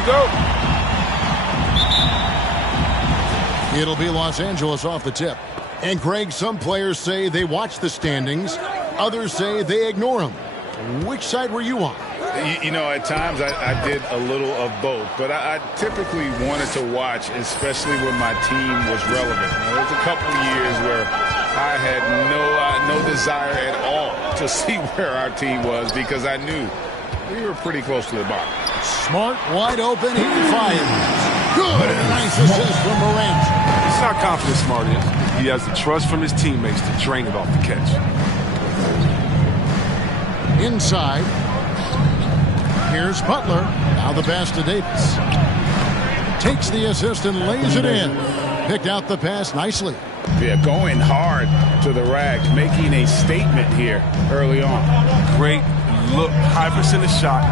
we go. It'll be Los Angeles off the tip. And, Greg, some players say they watch the standings. Others say they ignore them. Which side were you on? You know, at times I did a little of both, but I typically wanted to watch, especially when my team was relevant. There was a couple years where I had no desire at all to see where our team was because I knew we were pretty close to the bottom. Smart, wide open, he fires. Good, and a nice assist from Morant. He's not confident Smart is. He has the trust from his teammates to drain it off the catch. Inside. Here's Butler. Now the pass to Davis. Takes the assist and lays it in. Picked out the pass nicely. Yeah, going hard to the rack, making a statement here early on. Great look, high percentage shot.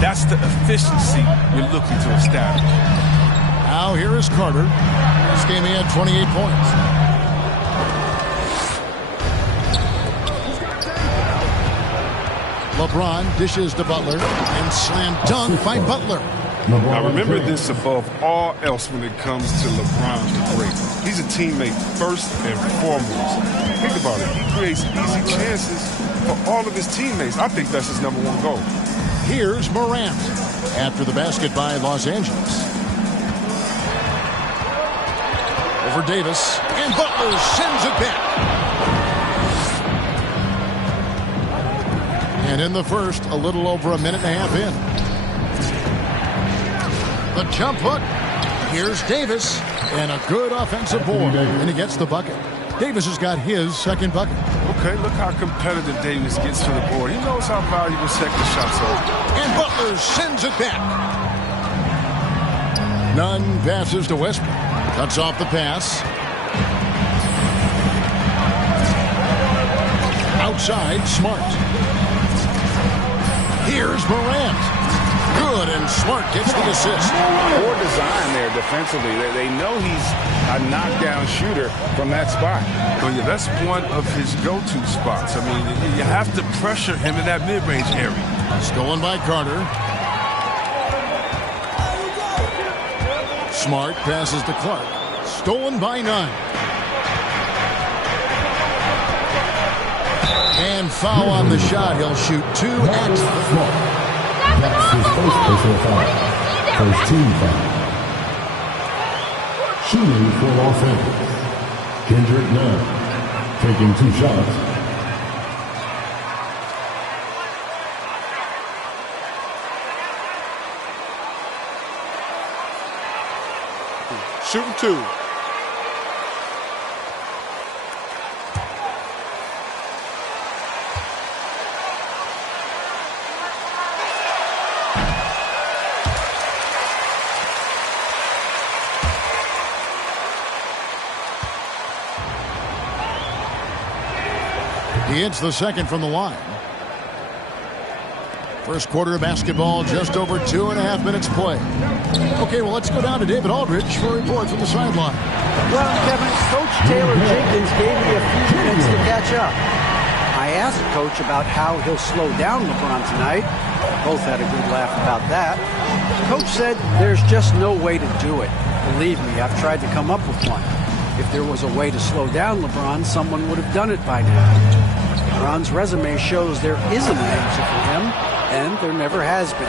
That's the efficiency we're looking to establish. Now here is Carter. This game he had 28 points. LeBron dishes to Butler and slam dunk by Butler. Now remember this above all else when it comes to LeBron the Great. He's a teammate first and foremost. Think about it. He creates easy chances for all of his teammates. I think that's his #1 goal. Here's Morant after the basket by Los Angeles. Over Davis, and Butler sends it back. And in the first, a little over a minute and a half in. The jump hook. Here's Davis. And a good offensive board. And he gets the bucket. Davis has got his second bucket. Okay, look how competitive Davis gets to the board. He knows how valuable second shots are. And Butler sends it back. Nunn passes to Westbrook. Cuts off the pass. Outside, Smart. Here's Morant. Good, and Smart gets the assist. Poor design there defensively. They know he's a knockdown shooter from that spot. Oh, yeah, that's one of his go-to spots. I mean, you have to pressure him in that mid-range area. Stolen by Carter. Smart passes to Clark. Stolen by Nunn. And foul on the shot. He'll shoot 2 at the floor. That's his first personal foul. First team foul. Shooting for Los Angeles. Kendrick Nunn taking 2 shots. Shooting 2. He hits the second from the line. First quarter of basketball, just over 2.5 minutes play. Okay, well, let's go down to David Aldridge for a report from the sideline. Well, Kevin, Coach Taylor Jenkins gave me a few minutes to catch up. I asked Coach about how he'll slow down LeBron tonight. Both had a good laugh about that. Coach said there's just no way to do it. Believe me, I've tried to come up with one. If there was a way to slow down LeBron, someone would have done it by now. LeBron's resume shows there isn't an answer for him, and there never has been.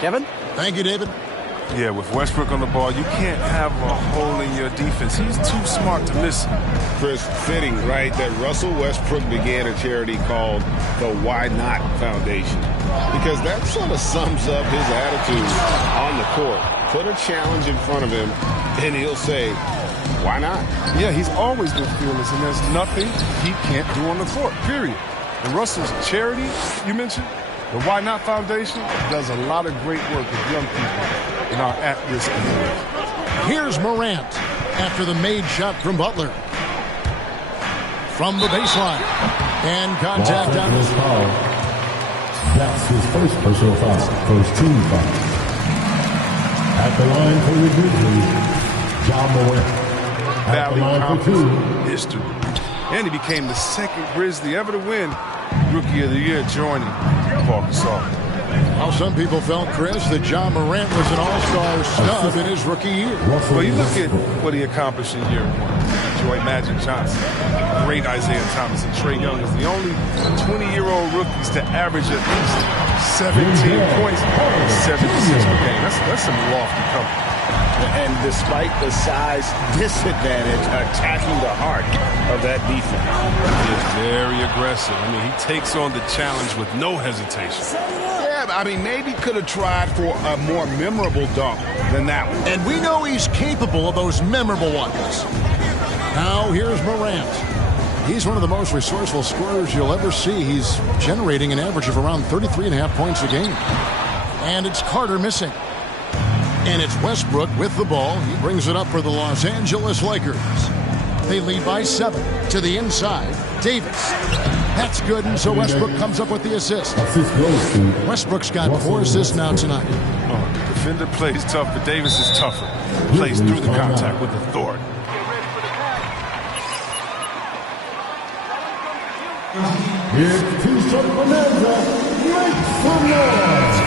Kevin? Thank you, David. Yeah, with Westbrook on the ball, you can't have a hole in your defense. He's too smart to miss it. Chris, fitting, right, that Russell Westbrook began a charity called the Why Not Foundation. Because that sort of sums up his attitude on the court. Put a challenge in front of him, and he'll say, why not? Yeah, he's always been fearless, and there's nothing he can't do on the court, period. And Russell's charity, you mentioned, the Why Not Foundation, does a lot of great work with young people in our at-risk communities. Here's Morant after the made shot from Butler. From the baseline. And contact on his foul. That's his first personal foul. First team foul. At the line for the Grizzlies, John Morant. Valley Conference history. And he became the second Grizzly ever to win Rookie of the Year, joining Paul Gasol. Well, some people felt, Chris, that John Morant was an all-star stud in his rookie year. Well, you look at what he accomplished in year one. Joy Magic Johnson, great Isaiah Thomas, and Trae Young is the only 20-year-old rookies to average at least 17 points and 76 per game. That's some lofty company. And despite the size disadvantage, attacking the heart of that defense. He is very aggressive. I mean, he takes on the challenge with no hesitation. Yeah, I mean, maybe could have tried for a more memorable dunk than that one. And we know he's capable of those memorable ones. Now here's Morant. He's one of the most resourceful scorers you'll ever see. He's generating an average of around 33.5 points a game. And it's Carter missing. And it's Westbrook with the ball. He brings it up for the Los Angeles Lakers. They lead by 7 to the inside. Davis. That's good, and so Westbrook comes up with the assist. Westbrook's got 4 assists now tonight. Oh, the defender plays tough, but Davis is tougher. Plays through the contact with authority. Here's T-shirt Bonanza, make some noise.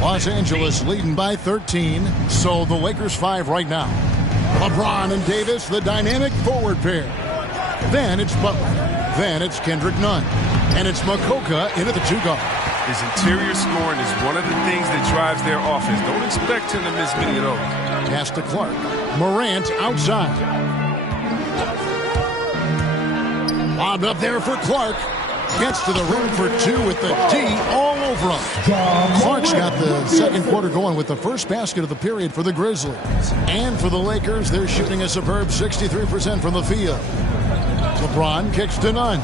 Los Angeles leading by 13, so the Lakers 5 right now. LeBron and Davis, the dynamic forward pair. Then it's Butler. Then it's Kendrick Nunn. And it's Makoka into the 2-guard. His interior scoring is one of the things that drives their offense. Don't expect him to miss many of those. Pass to Clark. Morant outside. Lobbed up there for Clark. Gets to the rim for 2 with the D all over him. Clark's got the second quarter going with the first basket of the period for the Grizzlies. And for the Lakers, they're shooting a superb 63% from the field. LeBron kicks to Nunn.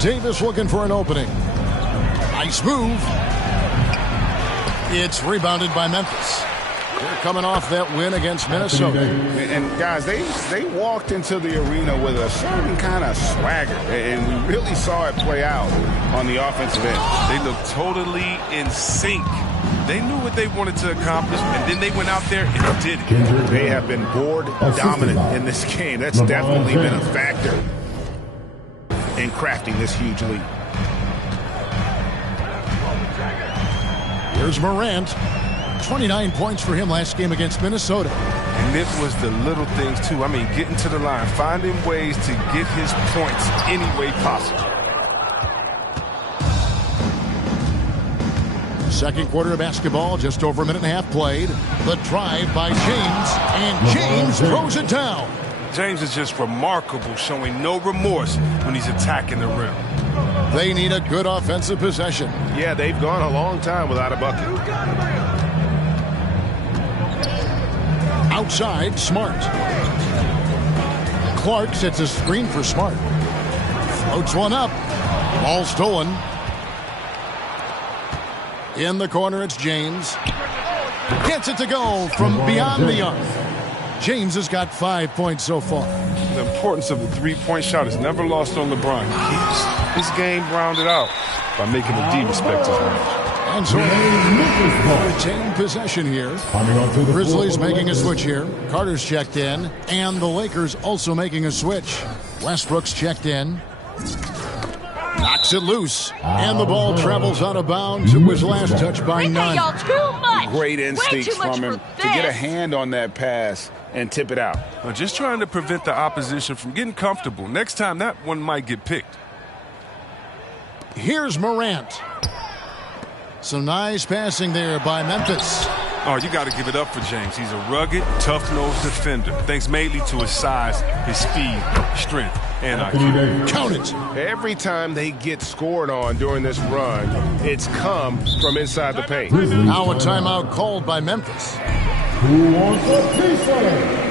Davis looking for an opening. Nice move. It's rebounded by Memphis. They're coming off that win against Minnesota. And guys, they walked into the arena with a certain kind of swagger, and we really saw it play out on the offensive end. They looked totally in sync. They knew what they wanted to accomplish, and then they went out there and did it. They have been board dominant in this game. That's definitely been a factor in crafting this huge lead. Here's Morant. 29 points for him last game against Minnesota. And it was the little things, too. I mean, getting to the line, finding ways to get his points any way possible. Second quarter of basketball, just over a minute and a half played. The drive by James, and James throws it down. James is just remarkable, showing no remorse when he's attacking the rim. They need a good offensive possession. Yeah, they've gone a long time without a bucket. Outside, Smart. Clark sets a screen for Smart. Floats one up. Ball stolen. In the corner, it's James. Gets it to go from beyond the arc. James has got 5 points so far. The importance of the three-point shot is never lost on LeBron. He keeps his game rounded out by making the D respect his range. And so retain possession here. Grizzlies making a switch here. Carter's checked in. And the Lakers also making a switch. Westbrook's checked in. Knocks it loose. And the ball travels out of bounds. It was last touched by Nunn. Y'all too much. Great instincts from him to get a hand on that pass and tip it out. Just trying to prevent the opposition from getting comfortable. Next time, that one might get picked. Here's Morant. Some nice passing there by Memphis. Oh, you got to give it up for James. He's a rugged, tough-nosed defender, thanks mainly to his size, his speed, strength, and IQ. Count it. Every time they get scored on during this run, it's come from inside the paint. Now a timeout called by Memphis. Who wants a piece of it?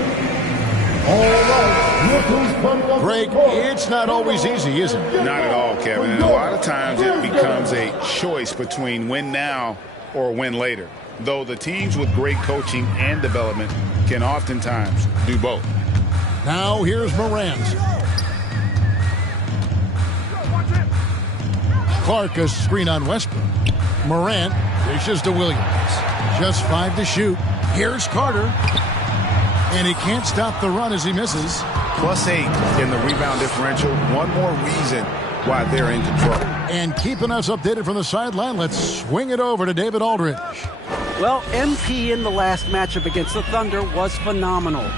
All right, look who's coming up. Greg, it's not always easy, is it? Not at all, Kevin. And a lot of times it becomes a choice between win now or win later. Though the teams with great coaching and development can oftentimes do both. Now here's Morant. Clark a screen on Westbrook. Morant dishes to Williams. Just 5 to shoot. Here's Carter. And he can't stop the run as he misses. +8 in the rebound differential. One more reason why they're in control. And keeping us updated from the sideline, let's swing it over to David Aldridge. Well, MP in the last matchup against the Thunder was phenomenal.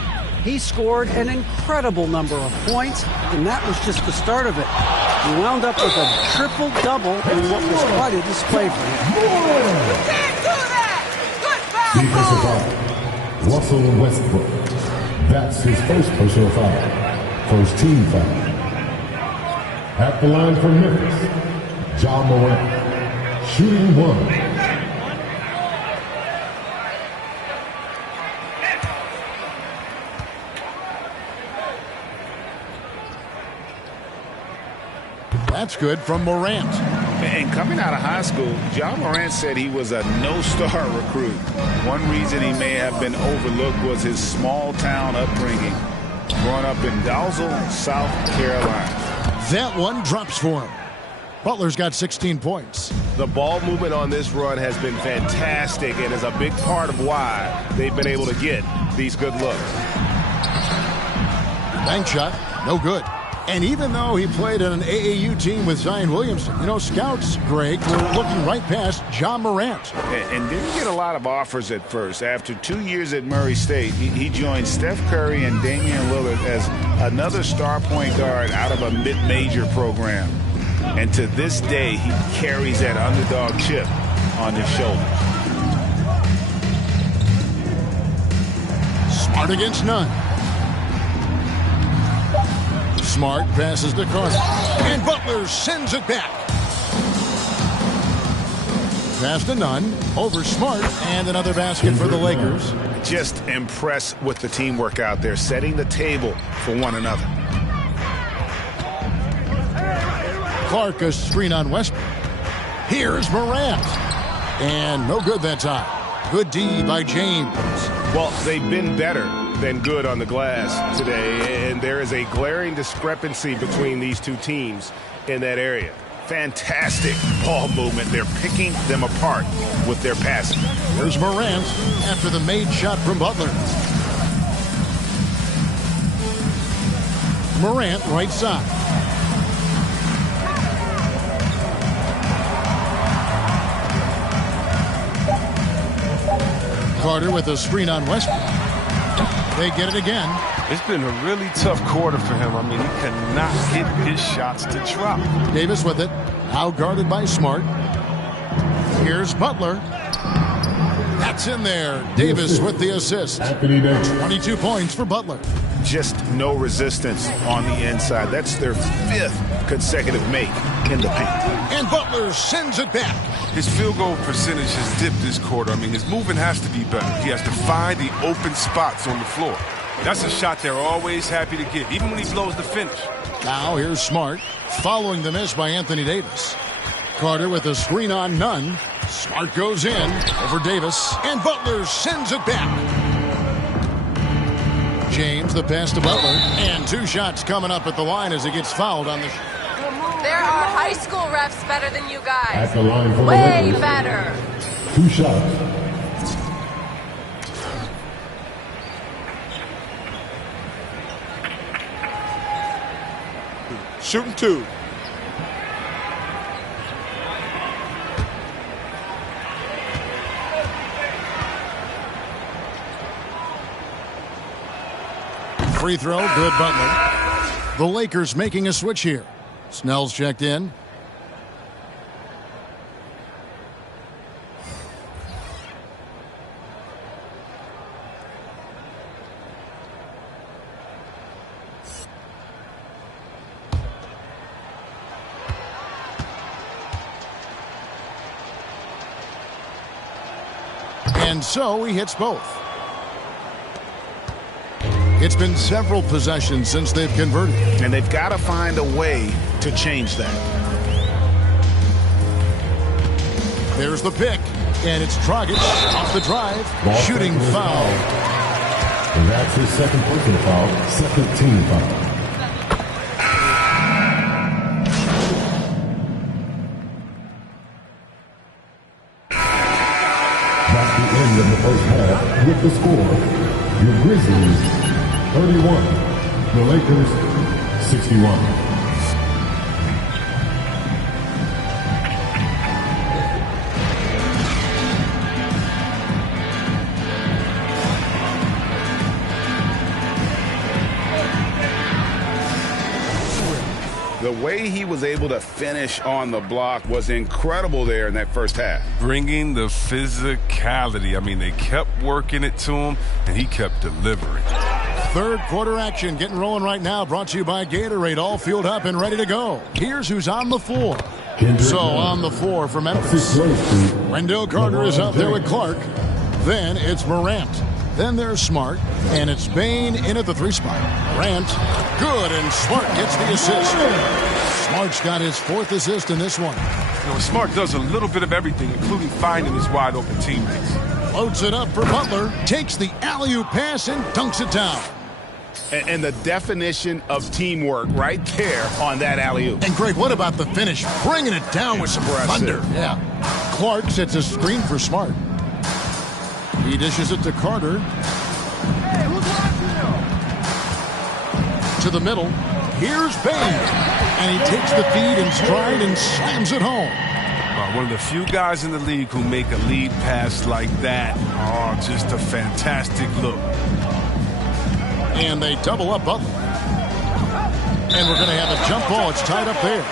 He scored an incredible number of points, and that was just the start of it. He wound up with a triple-double in what was quite a display for him. You can't do that! Good Defensive foul! foul. Russell Westbrook. That's his first personal foul. First team foul. At the line for Memphis, Ja Morant. Shooting 1. That's good from Morant. And coming out of high school, Ja Morant said he was a no-star recruit. One reason he may have been overlooked was his small-town upbringing, growing up in Dalzell, South Carolina. That one drops for him. Butler's got 16 points. The ball movement on this run has been fantastic and is a big part of why they've been able to get these good looks. Bank shot, no good. And even though he played on an AAU team with Zion Williamson, scouts, Greg, were looking right past Ja Morant. And didn't get a lot of offers at first. After 2 years at Murray State, he joined Steph Curry and Damian Lillard as another star point guard out of a mid-major program. And to this day, he carries that underdog chip on his shoulders. Smart against none. Smart passes to Carter. And Butler sends it back. Pass to none. Over Smart. And another basket for the Lakers. Just impressed with the teamwork out there, setting the table for one another. Clark, a screen on Westbrook. Here's Morant. And no good that time. Good D by James. Well, they've been better than good on the glass today, and there is a glaring discrepancy between these two teams in that area. Fantastic ball movement. They're picking them apart with their passing. Here's Morant after the made shot from Butler. Morant, right side. Carter with a screen on Westbrook. They get it again. It's been a really tough quarter for him. I mean, he cannot get his shots to drop. Davis with it. Out guarded by Smart. Here's Butler. That's in there. Davis with the assist. 22 points for Butler. Just no resistance on the inside. That's their 5th consecutive make in the paint. And Butler sends it back. His field goal percentage has dipped this quarter. I mean, his movement has to be better. He has to find the open spots on the floor. That's a shot they're always happy to get, even when he blows the finish. Now here's Smart, following the miss by Anthony Davis. Carter with a screen on none. Smart goes in over Davis, and Butler sends it back. James, the pass to Butler, and 2 shots coming up at the line as he gets fouled on the shot. There are high school refs better than you guys. At the line for the Way Lakers. better. 2 shots. Shooting 2. Free throw, good Butler. The Lakers making a switch here. Snell's checked in. And so he hits both. It's been several possessions since they've converted. And they've got to find a way to change that. There's the pick, and it's Dragic off the drive, shooting foul. And that's his second personal foul, second team foul. beginning of the first half with the score. Your Grizzlies 31, the Lakers 61. The way he was able to finish on the block was incredible there in that first half. Bringing the physicality. I mean, they kept working it to him, and he kept delivering. Third quarter action getting rolling right now, brought to you by Gatorade, all fueled up and ready to go. Here's who's on the floor. So on the floor for Memphis, Wendell Carter is out there with Clark. Then it's Morant. Then there's Smart, and it's Bain in at the 3 spot. Morant, good, and Smart gets the assist. Smart's got his 4th assist in this one. You know, Smart does a little bit of everything, including finding his wide-open teammates. Loads it up for Butler, takes the alley-oop pass and dunks it down. And the definition of teamwork right there on that alley-oop. And Greg, what about the finish? Bringing it down with some thunder. Yeah. Clark sets a screen for Smart. He dishes it to Carter. To the middle. Here's Bain. And he takes the feed in stride and slams it home. One of the few guys in the league who make a lead pass like that. Oh, just a fantastic look. And they double up Butler. And we're going to have a jump ball. It's tied up there.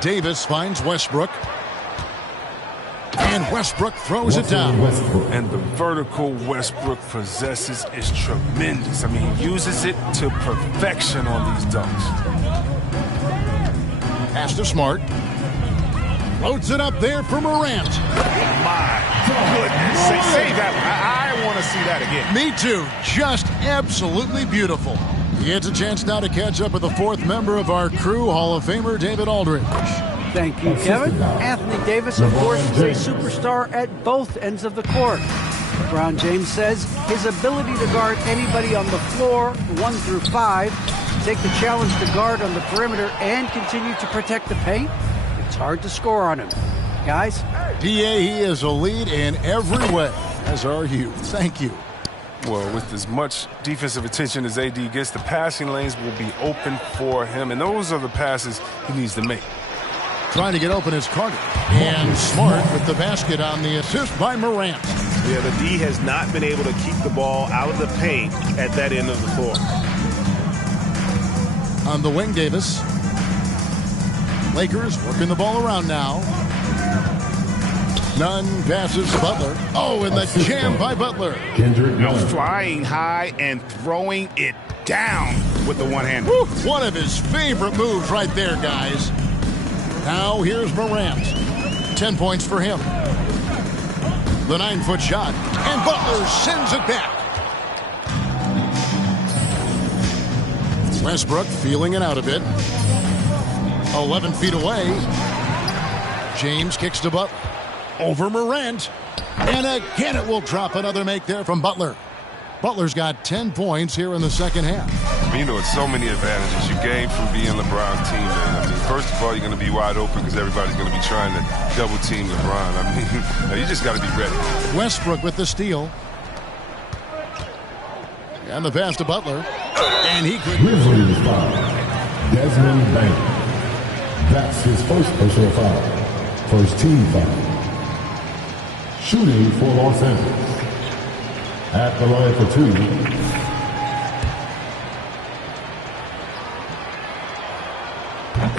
Davis finds Westbrook. And Westbrook throws it down. And the vertical Westbrook possesses is tremendous. I mean, he uses it to perfection on these dunks. Pass to Smart. Loads it up there for Morant. My goodness. Say that. I want to see that again. Me too. Just absolutely beautiful. He gets a chance now to catch up with the 4th member of our crew, Hall of Famer David Aldridge. Thank you, Kevin. Anthony Davis, of course, is a superstar at both ends of the court. LeBron James says his ability to guard anybody on the floor, 1 through 5, take the challenge to guard on the perimeter, and continue to protect the paint, it's hard to score on him. Guys? PA, he is a lead in every way, as are you. Thank you. Well, with as much defensive attention as AD gets, the passing lanes will be open for him, and those are the passes he needs to make. Trying to get open is Carter. And Smart with the basket on the assist by Morant. Yeah, the D has not been able to keep the ball out of the paint at that end of the floor. On the wing, Davis. Lakers working the ball around now. Nunn passes to Butler. Oh, and the jam by Butler. Flying high and throwing it down with the one-hander. One of his favorite moves right there, guys. Now here's Morant. 10 points for him. The 9-foot shot. And Butler sends it back. Westbrook feeling it out a bit. 11 feet away. James kicks to Butler. Over Morant. And again it will drop. Another make there from Butler. Butler's got 10 points here in the second half. You know, it's so many advantages you gain from being LeBron's teammate. I mean, first of all, you're going to be wide open because everybody's going to be trying to double team LeBron. I mean, you just got to be ready. Westbrook with the steal. And the pass to Butler. And he could. Grizzlies foul. Desmond Bain. That's his first personal foul. First team foul. Shooting for Los Angeles. At the line for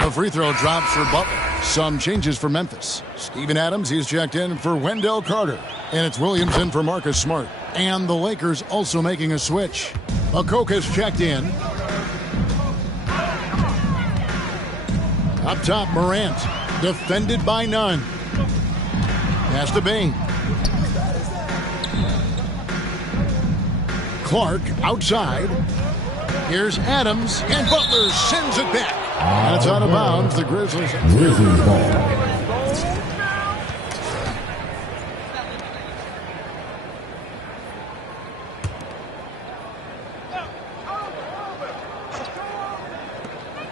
2. A free throw drops for Butler. Some changes for Memphis. Steven Adams, he's checked in for Wendell Carter. And it's Williams in for Marcus Smart. And the Lakers also making a switch. Akoka's checked in. Up top, Morant. Defended by Nunn. Pass to Bain. Clark outside. Here's Adams, and Butler sends it back. And it's out of bounds. The Grizzlies. Grizzlies ball.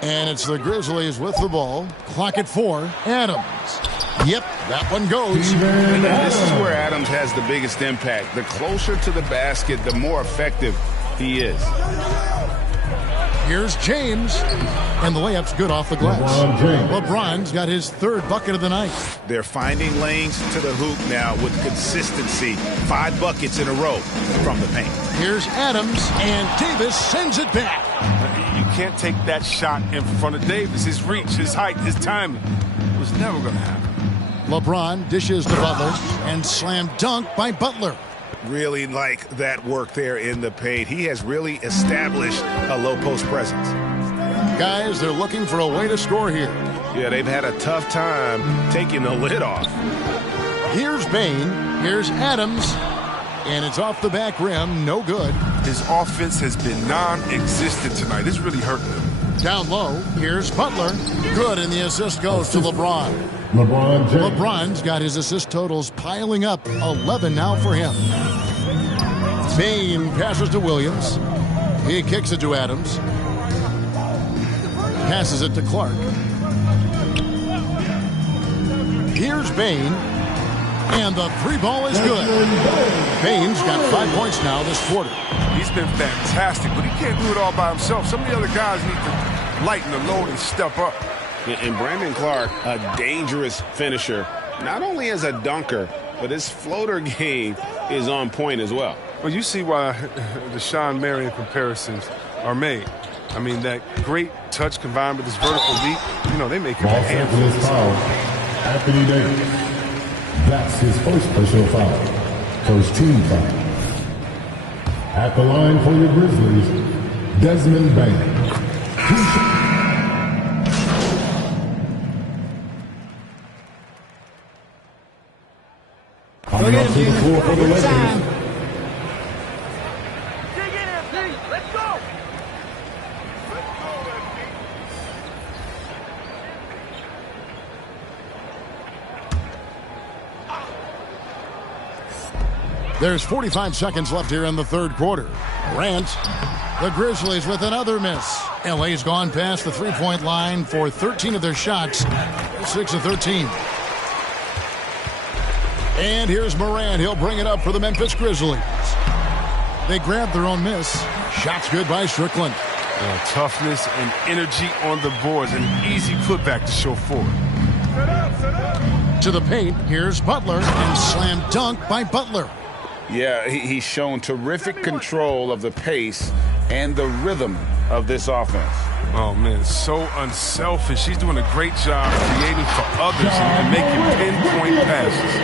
And it's the Grizzlies with the ball. Clock at 4. Adams. Yep, that one goes. And this is where Adams has the biggest impact. The closer to the basket, the more effective he is. Here's James. And the layup's good off the glass. LeBron's got his 3rd bucket of the night. They're finding lanes to the hoop now with consistency. 5 buckets in a row from the paint. Here's Adams, and Davis sends it back. You can't take that shot in front of Davis. His reach, his height, his timing. It was never going to happen. LeBron dishes to Butler, and slam dunk by Butler. Really like that work there in the paint. He has really established a low post presence. Guys, they're looking for a way to score here. Yeah, they've had a tough time taking the lid off. Here's Bain. Here's Adams. And it's off the back rim. No good. His offense has been non-existent tonight. It's really hurting him. Down low. Here's Butler. Good, and the assist goes to LeBron. LeBron James. LeBron's got his assist totals piling up. 11 now for him. Bain passes to Williams. He kicks it to Adams. Passes it to Clark. Here's Bain. And the 3 ball is good. Bain's got 5 points now this quarter. He's been fantastic, but he can't do it all by himself. Some of the other guys need to lighten the load and step up. And Brandon Clark, a dangerous finisher, not only as a dunker, but his floater game is on point as well. Well, you see why the Sean Marion comparisons are made. I mean, that great touch combined with his vertical leap, you know, they make him a Los handful. Angeles foul. Anthony Davis. That's his first personal foul. First team foul. At the line for your Grizzlies, Desmond Bain. Coming up to the floor for the Lakers. There's 45 seconds left here in the 3rd quarter. Durant, the Grizzlies with another miss. LA's gone past the 3-point line for 13 of their shots. 6 of 13. And here's Morant. He'll bring it up for the Memphis Grizzlies. They grab their own miss. Shots good by Strickland. Toughness and energy on the boards. An easy putback to show forward. To the paint, here's Butler. And slam dunk by Butler. Yeah, he's shown terrific control of the pace and the rhythm of this offense. Oh, man, so unselfish. He's doing a great job creating for others and making pinpoint passes.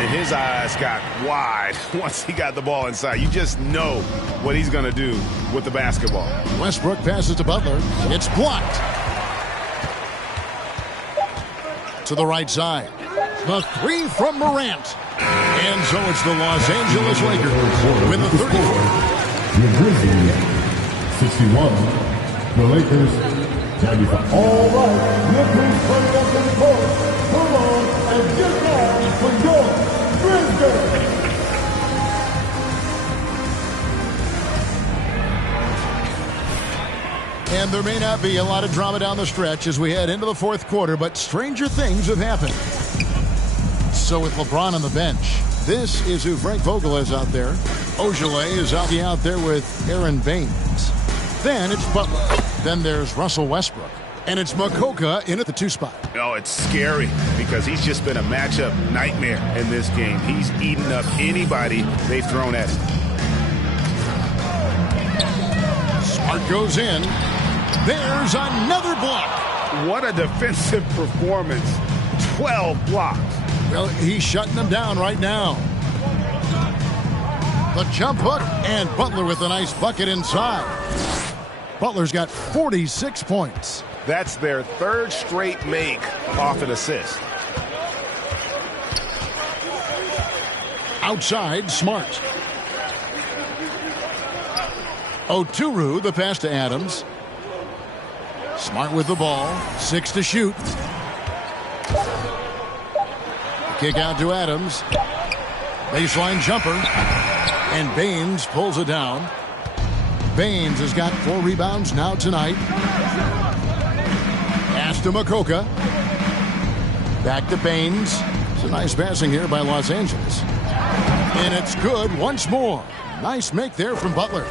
And his eyes got wide once he got the ball inside. You just know what he's going to do with the basketball. Westbrook passes to Butler. It's blocked. To the right side. The 3 from Morant. And so it's the Los Angeles Lakers with the 34. The Grizzlies, 61. The Lakers, 95. All right, Lakers coming up in the court. Come on and get down for your Grizzlies. And there may not be a lot of drama down the stretch as we head into the 4th quarter, but stranger things have happened. So with LeBron on the bench, this is who Frank Vogel is out there. HWLRADIO is out there with Aaron Baines. Then it's Butler. Then there's Russell Westbrook. And it's Makoka in at the 2 spot. Oh, it's scary because he's just been a matchup nightmare in this game. He's eaten up anybody they've thrown at him. Smart goes in. There's another block. What a defensive performance. 12 blocks. Well, he's shutting them down right now. The jump hook, and Butler with a nice bucket inside. Butler's got 46 points. That's their 3rd straight make off an assist. Outside, Smart. Oturu, the pass to Adams. Smart with the ball. 6 to shoot. Kick out to Adams. Baseline jumper. And Baines pulls it down. Baines has got 4 rebounds now tonight. Pass to Makoka. Back to Baines. It's a nice passing here by Los Angeles. And it's good once more. Nice make there from Butler.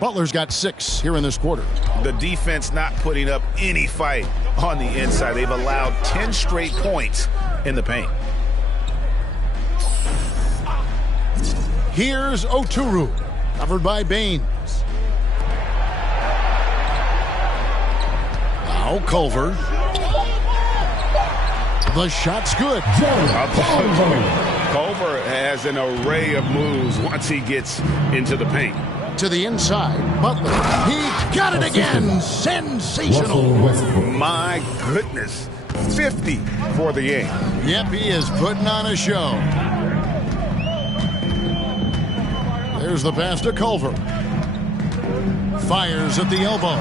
Butler's got 6 here in this quarter. The defense not putting up any fight on the inside. They've allowed 10 straight points in the paint. Here's Oturu, covered by Baines. Now Culver. The shot's good. Culver has an array of moves once he gets into the paint. To the inside, Butler. He got it again. Sensational. My goodness. 50 for the game. Yep, he is putting on a show. There's the pass to Culver. Fires at the elbow.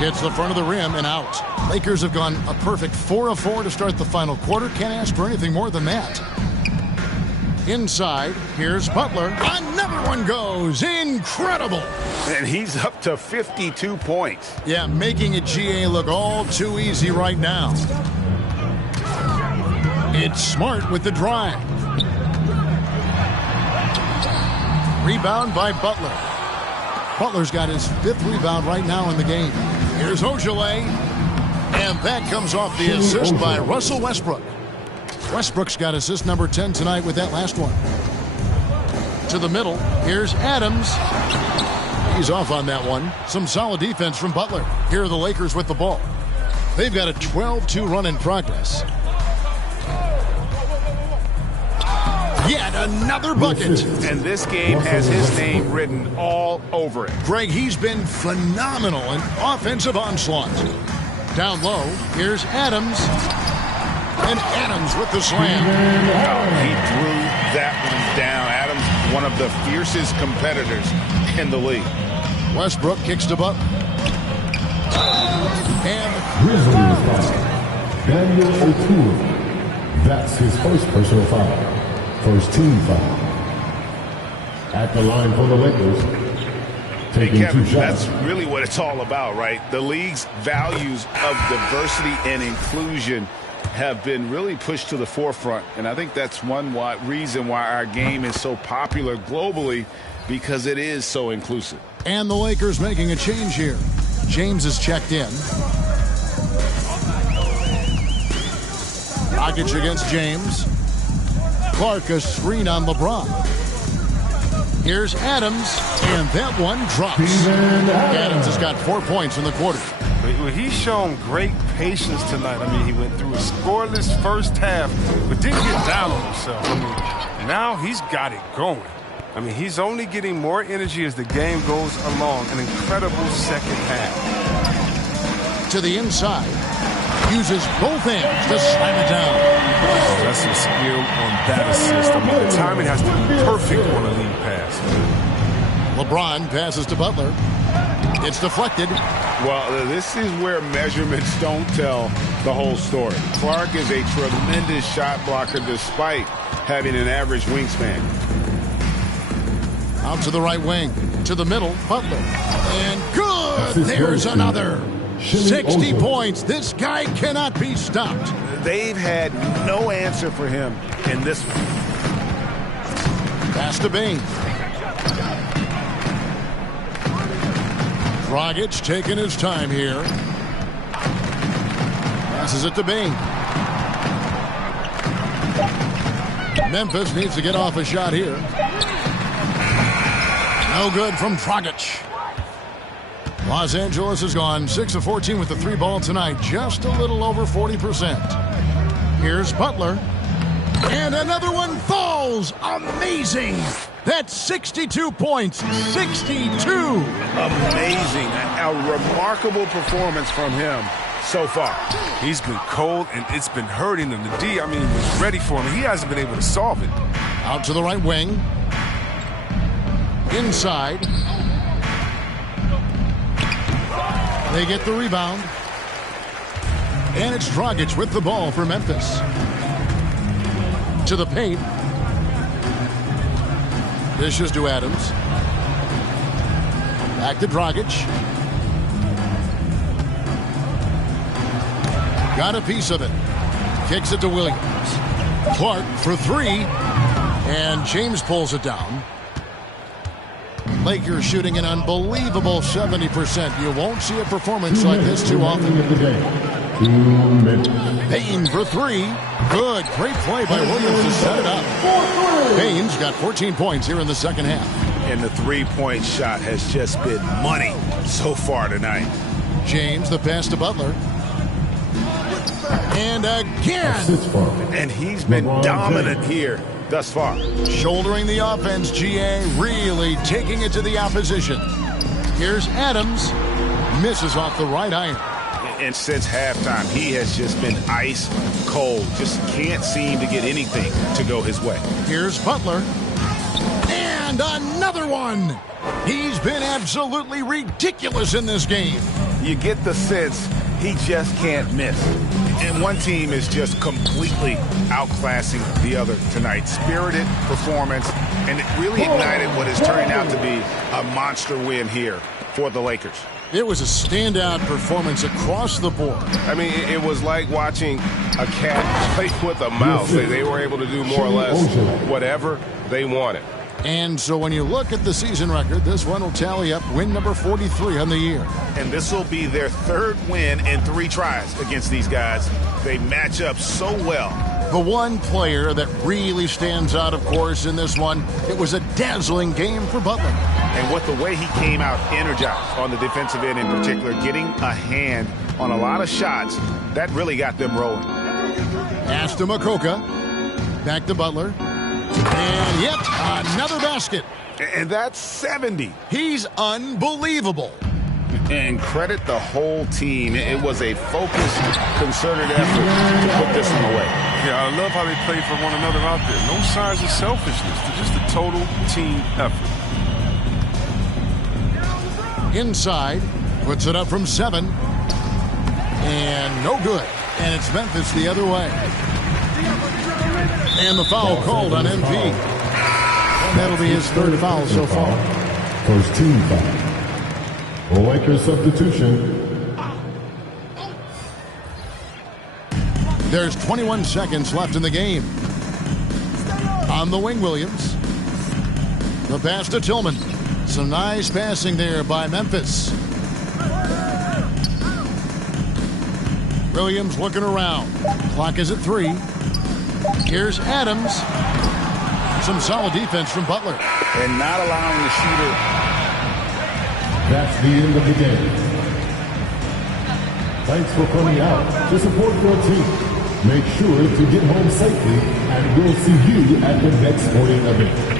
Gets the front of the rim and out. Lakers have gone a perfect 4 of 4 to start the final quarter. Can't ask for anything more than that. Inside, here's Butler. Another one goes. Incredible. And he's up to 52 points. Yeah, making it GA look all too easy right now. It's Smart with the drive. Rebound by Butler. Butler's got his 5th rebound right now in the game. Here's HWLRADIO. And that comes off the assist by Russell Westbrook. Westbrook's got assist number 10 tonight with that last one. To the middle, here's Adams. He's off on that one. Some solid defense from Butler. Here are the Lakers with the ball. They've got a 12-2 run in progress. Yet another bucket. And this game has his name written all over it. Greg, he's been phenomenal in offensive onslaught. Down low, here's Adams. And Adams with the slam. He threw that one down. Adams, one of the fiercest competitors in the league. Westbrook kicks to Butler. And Daniel Oturu. That's his first personal foul. First team foul. At the line for the Lakers. Taking Kevin, 2 shots. that's really what it's all about, right? The league's values of diversity and inclusion have been really pushed to the forefront. And I think that's one reason why our game is so popular globally, because it is so inclusive. And the Lakers making a change here. James is checked in. Dragic against James. Clark a screen on LeBron. Here's Adams, and that one drops. Adams has got 4 points in the quarter. He's shown great patience tonight. I mean, he went through a scoreless first half, but didn't get down on himself. I mean, now he's got it going. I mean, he's only getting more energy as the game goes along. An incredible second half. To the inside. Uses both hands to slam it down. Oh, that's some skill on that assist. I mean, the timing has to be perfect on a lead pass. LeBron passes to Butler. It's deflected. Well, this is where measurements don't tell the whole story. Clark is a tremendous shot blocker despite having an average wingspan. Out to the right wing. To the middle, Butler. And good! There's another. 60 points. This guy cannot be stopped. They've had no answer for him in this one. Pass to Baines. Dragic taking his time here. Passes it to Baines. Memphis needs to get off a shot here. No good from Dragic. Los Angeles has gone 6 of 14 with the 3 ball tonight. Just a little over 40%. Here's Butler. And another one falls. Amazing. That's 62 points. 62. Amazing. A remarkable performance from him so far. He's been cold, and it's been hurting him. The D, I mean, was ready for him. He hasn't been able to solve it. Out to the right wing. Inside. They get the rebound. And it's Dragic with the ball for Memphis. To the paint. Dishes to Adams. Back to Dragic. got a piece of it. Kicks it to Williams. Clark for three. And James pulls it down. Lakers shooting an unbelievable 70%. You won't see a performance like this too often. Payne for three. Good. Great play by Williams to set it up. Payne's got 14 points here in the second half. And the three-point shot has just been money so far tonight. James, the pass to Butler. And again. And he's been dominant here thus far. Shouldering the offense, GA really taking it to the opposition. Here's Adams. Misses off the right iron. And since halftime, he has just been ice cold. Just can't seem to get anything to go his way. Here's Butler. And another one. He's been absolutely ridiculous in this game. You get the sense he just can't miss. And one team is just completely outclassing the other tonight. Spirited performance, and it really ignited what is turning out to be a monster win here for the Lakers. It was a standout performance across the board. I mean, it was like watching a cat play with a mouse. They were able to do more or less whatever they wanted. And so when you look at the season record, this one will tally up win number 43 on the year. And this will be their third win in 3 tries against these guys. They match up so well. The one player that really stands out, of course, in this one, it was a dazzling game for Butler. And with the way he came out energized on the defensive end in particular, getting a hand on a lot of shots, that really got them rolling. Pass to Makoka. Back to Butler. And yet another basket. And that's 70. He's unbelievable. And credit the whole team. It was a focused, concerted effort to put this one away. Yeah, I love how they play for one another out there. No signs of selfishness. They're just a total team effort. Inside. Puts it up from 7. And no good. And it's Memphis the other way. And the foul called on MP. That'll be his third foul so far. First team foul. Lakers substitution. There's 21 seconds left in the game. On the wing, Williams. The pass to Tillman. Some nice passing there by Memphis. Williams looking around. Clock is at 3. Here's Adams. Some solid defense from Butler. And not allowing the shooter. That's the end of the game. Thanks for coming out to support your team. Make sure to get home safely, and we'll see you at the next sporting event.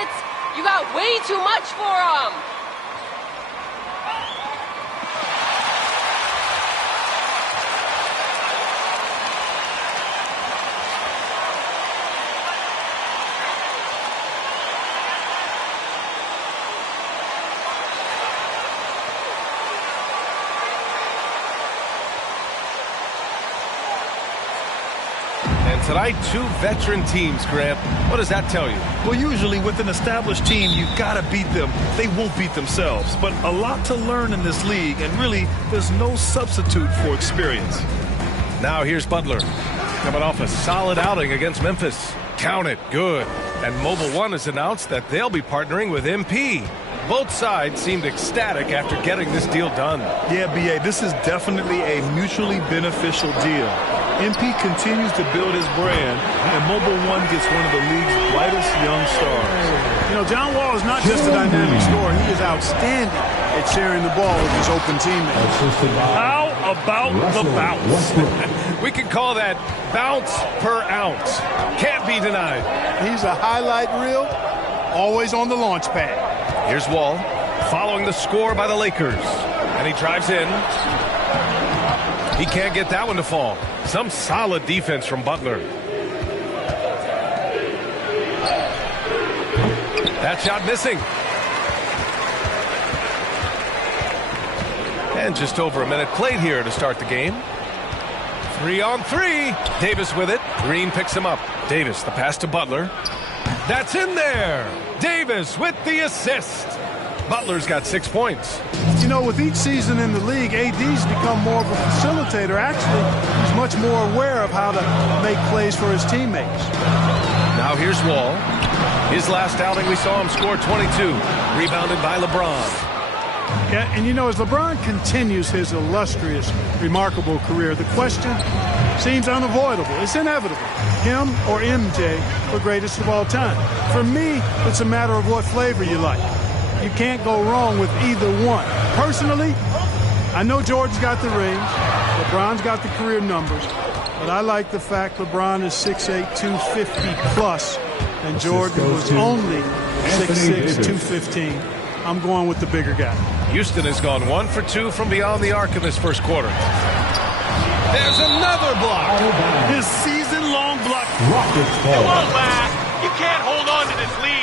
minutes. You got way too much for him. Tonight, two veteran teams, Grant. What does that tell you? Well, usually with an established team, you've got to beat them. They won't beat themselves. But a lot to learn in this league, and really, there's no substitute for experience. Now here's Butler, coming off a solid outing against Memphis. Count it, good. And Mobile One has announced that they'll be partnering with MP. Both sides seemed ecstatic after getting this deal done. Yeah, B.A., this is definitely a mutually beneficial deal. MP continues to build his brand, and Mobile One gets one of the league's brightest young stars. You know, John Wall is not just a dynamic scorer. He is outstanding at sharing the ball with his open teammates. How about the bounce? We can call that bounce per ounce. Can't be denied. He's a highlight reel, always on the launch pad. Here's Wall, following the score by the Lakers. And he drives in. He can't get that one to fall. Some solid defense from Butler. That shot missing. And just over a minute played here to start the game. 3-on-3. Davis with it. Green picks him up. Davis, the pass to Butler. That's in there. Davis with the assist. Butler's got 6 points. You know, with each season in the league, AD's become more of a facilitator. Actually, he's much more aware of how to make plays for his teammates. Now here's Wall. His last outing, we saw him score 22. Rebounded by LeBron. Yeah, and you know, as LeBron continues his illustrious, remarkable career, the question seems unavoidable. It's inevitable. Him or MJ, the greatest of all time. For me, it's a matter of what flavor you like. You can't go wrong with either one. Personally, I know Jordan's got the rings, LeBron's got the career numbers, but I like the fact LeBron is 6'8", 250 plus, and Jordan was only 6'6", 215. I'm going with the bigger guy. Houston has gone 1 for 2 from beyond the arc in this first quarter. There's another block. His season-long block. Come on, lad. You can't hold on to this lead.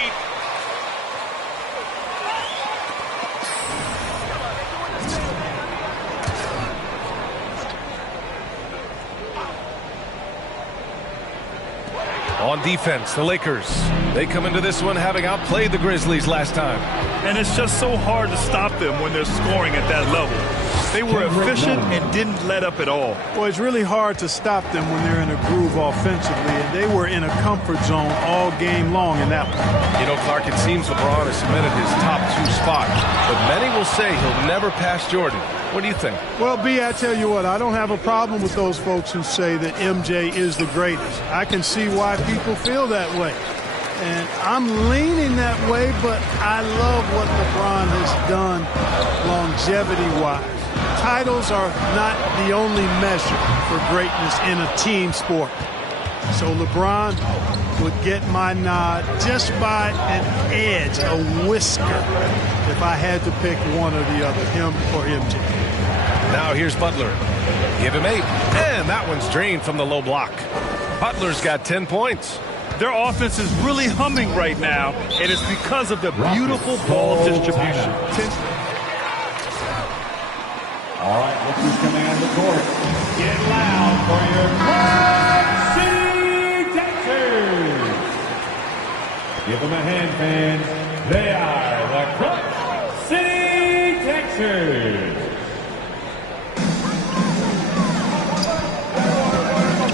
On defense, the Lakers. They come into this one having outplayed the Grizzlies last time. And it's just so hard to stop them when they're scoring at that level. They were efficient and didn't let up at all. Well, it's really hard to stop them when they're in a groove offensively, and they were in a comfort zone all game long in that one. You know, Clark, it seems LeBron has cemented his top 2 spot, but many will say he'll never pass Jordan. What do you think? Well, B, I tell you what, I don't have a problem with those folks who say that MJ is the greatest. I can see why people feel that way. And I'm leaning that way, but I love what LeBron has done longevity-wise. Titles are not the only measure for greatness in a team sport. So LeBron would get my nod just by an edge, a whisker, if I had to pick one or the other, him or MJ. Now here's Butler. Give him 8. And that one's drained from the low block. Butler's got 10 points. Their offense is really humming right now, and it's because of the beautiful ball distribution. All right, look who's coming on the court. Get loud for your City Texans. Give them a hand, fans. They are the Crunch City Texans.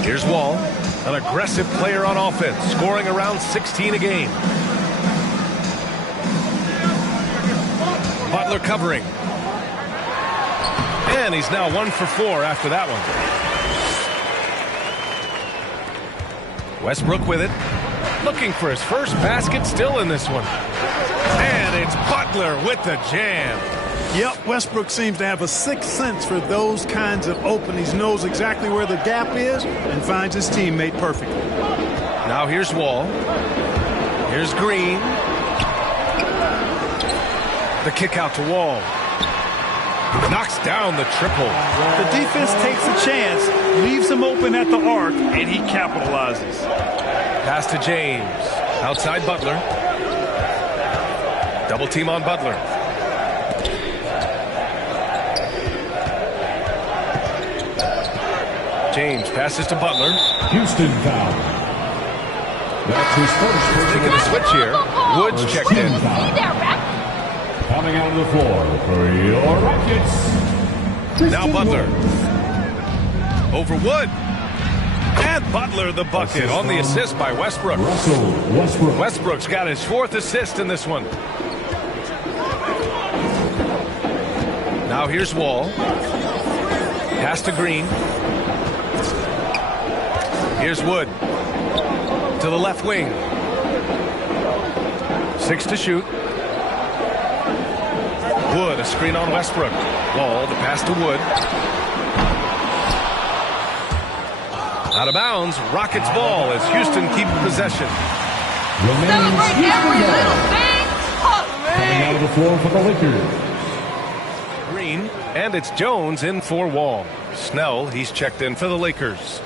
Here's Wall, an aggressive player on offense, scoring around 16 a game. Butler covering. And he's now 1 for 4 after that one. Westbrook with it. Looking for his first basket, still in this one. And it's Butler with the jam. Yep, Westbrook seems to have a sixth sense for those kinds of openings. He knows exactly where the gap is and finds his teammate perfectly. Now here's Wall. Here's Green. The kick out to Wall. Knocks down the triple. The defense takes a chance, leaves him open at the arc, and he capitalizes. Pass to James. Outside Butler. Double team on Butler. James passes to Butler. Houston foul. That's his first. Taking a switch here. Woods checked in. Coming out of the floor for your Rockets. Now Butler. Over Wood. And Butler the bucket on the assist by Westbrook. Westbrook. Westbrook's got his 4th assist in this one. Now here's Wall. Pass to Green. Here's Wood. To the left wing. 6 to shoot. Wood, a screen on Westbrook. Wall, the pass to Wood. Out of bounds, Rockets ball as Houston keeps possession. Celebrate every little thing. Coming out of the floor for the Lakers. Green, and it's Jones in for Wall. Snell, he's checked in for the Lakers.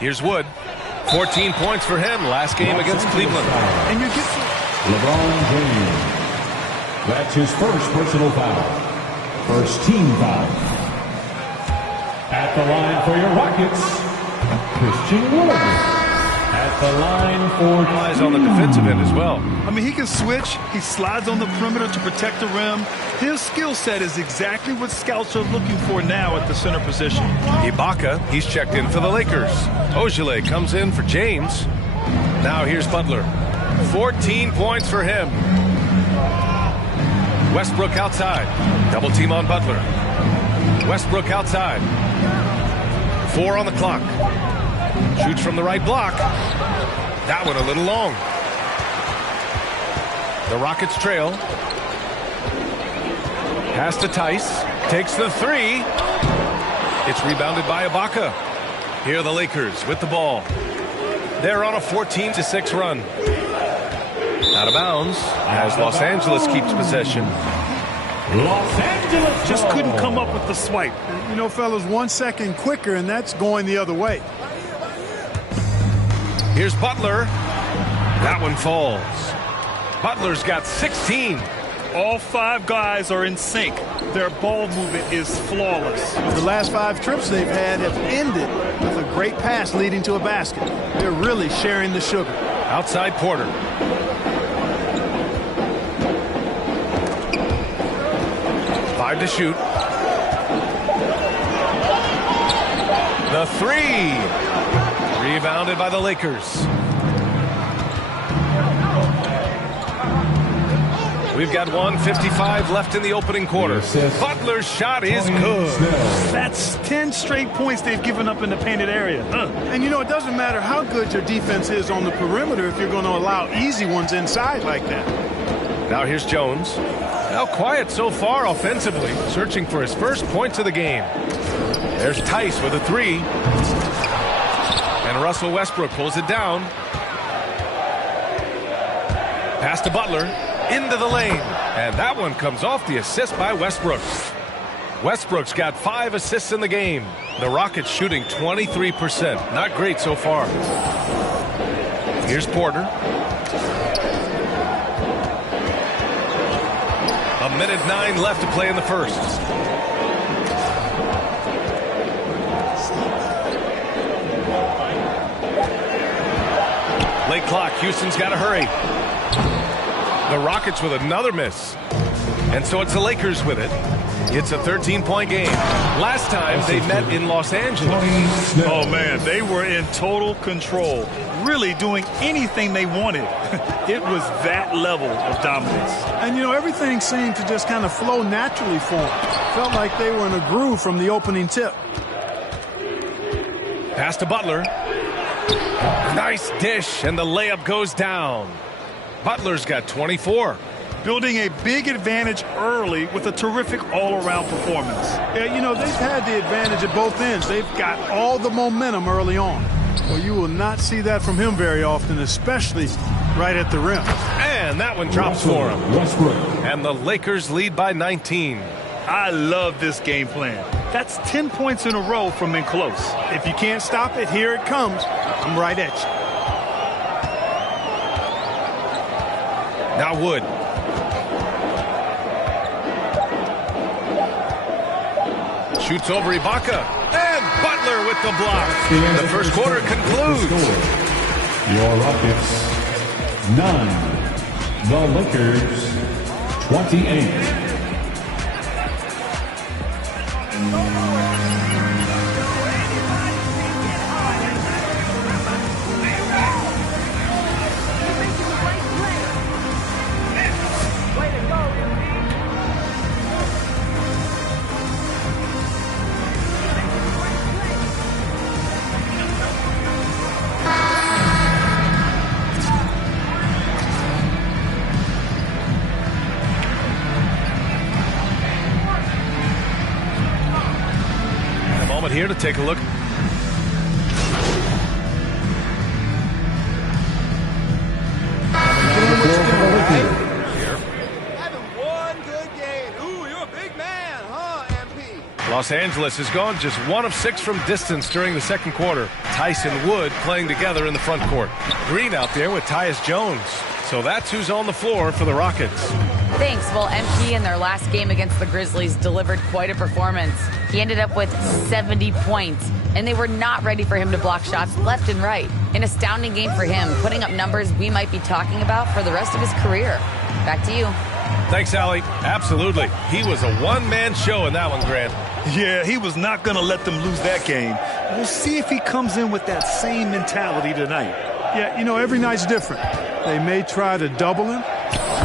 Here's Wood. 14 points for him last game against Cleveland. And you get LeBron James. That's his first personal foul. First team foul. At the line for your Rockets, Christian Wood. At the line for eyes on the defensive end as well. I mean, he can switch. He slides on the perimeter to protect the rim. His skill set is exactly what scouts are looking for now at the center position. Ibaka, he's checked in for the Lakers. HWLRADIO comes in for James. Now here's Butler. 14 points for him. Westbrook outside. Double team on Butler. Westbrook outside. 4 on the clock. Shoots from the right block. That one a little long. The Rockets trail. Pass to Tice. Takes the 3. It's rebounded by Ibaka. Here are the Lakers with the ball. They're on a 14-6 run. Out of bounds as Los Angeles keeps possession. Los Angeles just couldn't come up with the swipe. You know, fellas, 1 second quicker, and that's going the other way. Here's Butler. That one falls. Butler's got 16. All 5 guys are in sync. Their ball movement is flawless. The last 5 trips they've had have ended with a great pass leading to a basket. They're really sharing the sugar. Outside Porter. Five to shoot. The 3. Rebounded by the Lakers. We've got 1:55 left in the opening quarter. Butler's shot is good. That's 10 straight points they've given up in the painted area. And you know, it doesn't matter how good your defense is on the perimeter if you're going to allow easy ones inside like that. Now here's Jones. Now quiet so far offensively, searching for his first points of the game. There's Tice with a 3. And Russell Westbrook pulls it down. Pass to Butler. Into the lane. And that one comes off the assist by Westbrook. Westbrook's got 5 assists in the game. The Rockets shooting 23%. Not great so far. Here's Porter. A minute 9 left to play in the first. Late clock. Houston's got to hurry. The Rockets with another miss. And so it's the Lakers with it. It's a 13-point game. Last time they met in Los Angeles. Oh, man, they were in total control. Really doing anything they wanted. It was that level of dominance. And, you know, everything seemed to just kind of flow naturally for them. Felt like they were in a groove from the opening tip. Pass to Butler. Nice dish, and the layup goes down. Butler's got 24. building a big advantage early with a terrific all-around performance. Yeah, you know, they've had the advantage at both ends. They've got all the momentum early on. Well, you will not see that from him very often, especially right at the rim. And that one drops for him. And the Lakers lead by 19. I love this game plan. That's 10 points in a row from in close. If you can't stop it, here it comes. I'm right at you. Now Wood. Shoots over Ibaka. And Butler with the block. The first quarter concludes. Your Rockets 9. The Lakers 28. Here to take a look. Los Angeles has gone just 1 of 6 from distance during the second quarter. Tice and Wood playing together in the front court. Green out there with Tyus Jones. So that's who's on the floor for the Rockets. Thanks. Well, MP in their last game against the Grizzlies delivered quite a performance. He ended up with 70 points, and they were not ready for him to block shots left and right. An astounding game for him, putting up numbers we might be talking about for the rest of his career. Back to you. Thanks, Allie. Absolutely. He was a one-man show in that one, Grant. Yeah, he was not going to let them lose that game. We'll see if he comes in with that same mentality tonight. Yeah, you know, every night's different. They may try to double him,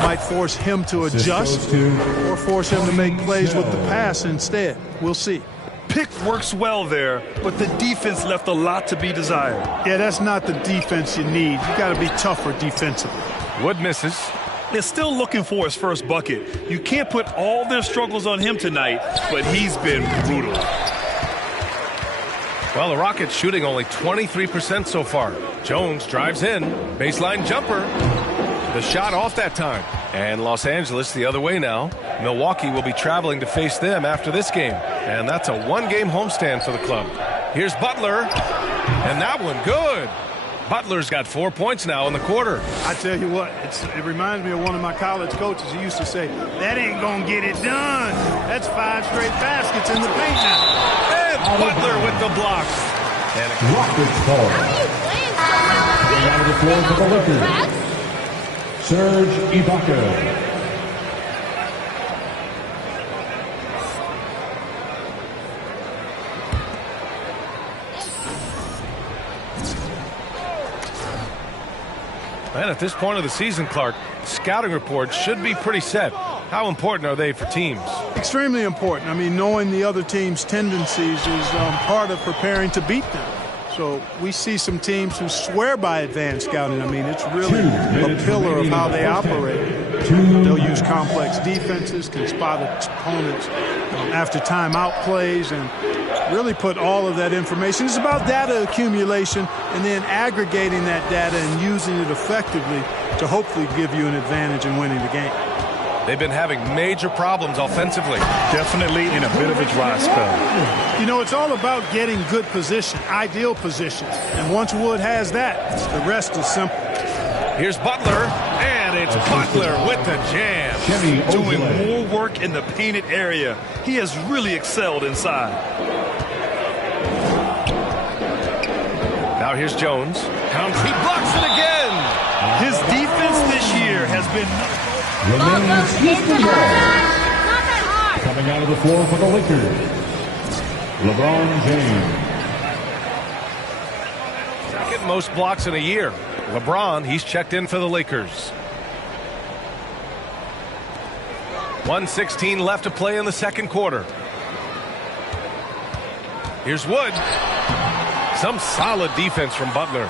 might force him to adjust, or force him to make plays with the pass instead. We'll see. Pick works well there, but the defense left a lot to be desired. Yeah, that's not the defense you need. You got to be tougher defensively. Wood misses. They're still looking for his first bucket. You can't put all their struggles on him tonight, but he's been brutal. Well, the Rockets shooting only 23% so far. Jones drives in. Baseline jumper. The shot off that time. And Los Angeles the other way now. Milwaukee will be traveling to face them after this game. And that's a one-game homestand for the club. Here's Butler. And that one good. Butler's got 4 points now in the quarter. I tell you what, it reminds me of one of my college coaches who used to say, that ain't going to get it done. That's 5 straight baskets in the paint now. And Butler with the block. And Rockets ball. Out of the floor for the Lakers. Serge Ibaka. And at this point of the season, Clark, scouting reports should be pretty set. How important are they for teams? Extremely important. I mean, knowing the other team's tendencies is part of preparing to beat them. So we see some teams who swear by advanced scouting. I mean, it's really a pillar of how they operate. They'll use complex defenses, can spot opponents after timeout plays, and really put all of that information. It's about data accumulation and then aggregating that data and using it effectively to hopefully give you an advantage in winning the game. They've been having major problems offensively. Definitely in a bit of a dry spell. You know, it's all about getting good position, ideal positions. And once Wood has that, the rest is simple. Here's Butler, and it's Butler with the jam. Doing more work in the painted area. He has really excelled inside. Now here's Jones. He blocks it again. His defense this year has been... Coming out of the floor for the Lakers, LeBron James. Second most blocks in a year. LeBron, he's checked in for the Lakers. 1:16 left to play in the second quarter. Here's Wood. Some solid defense from Butler.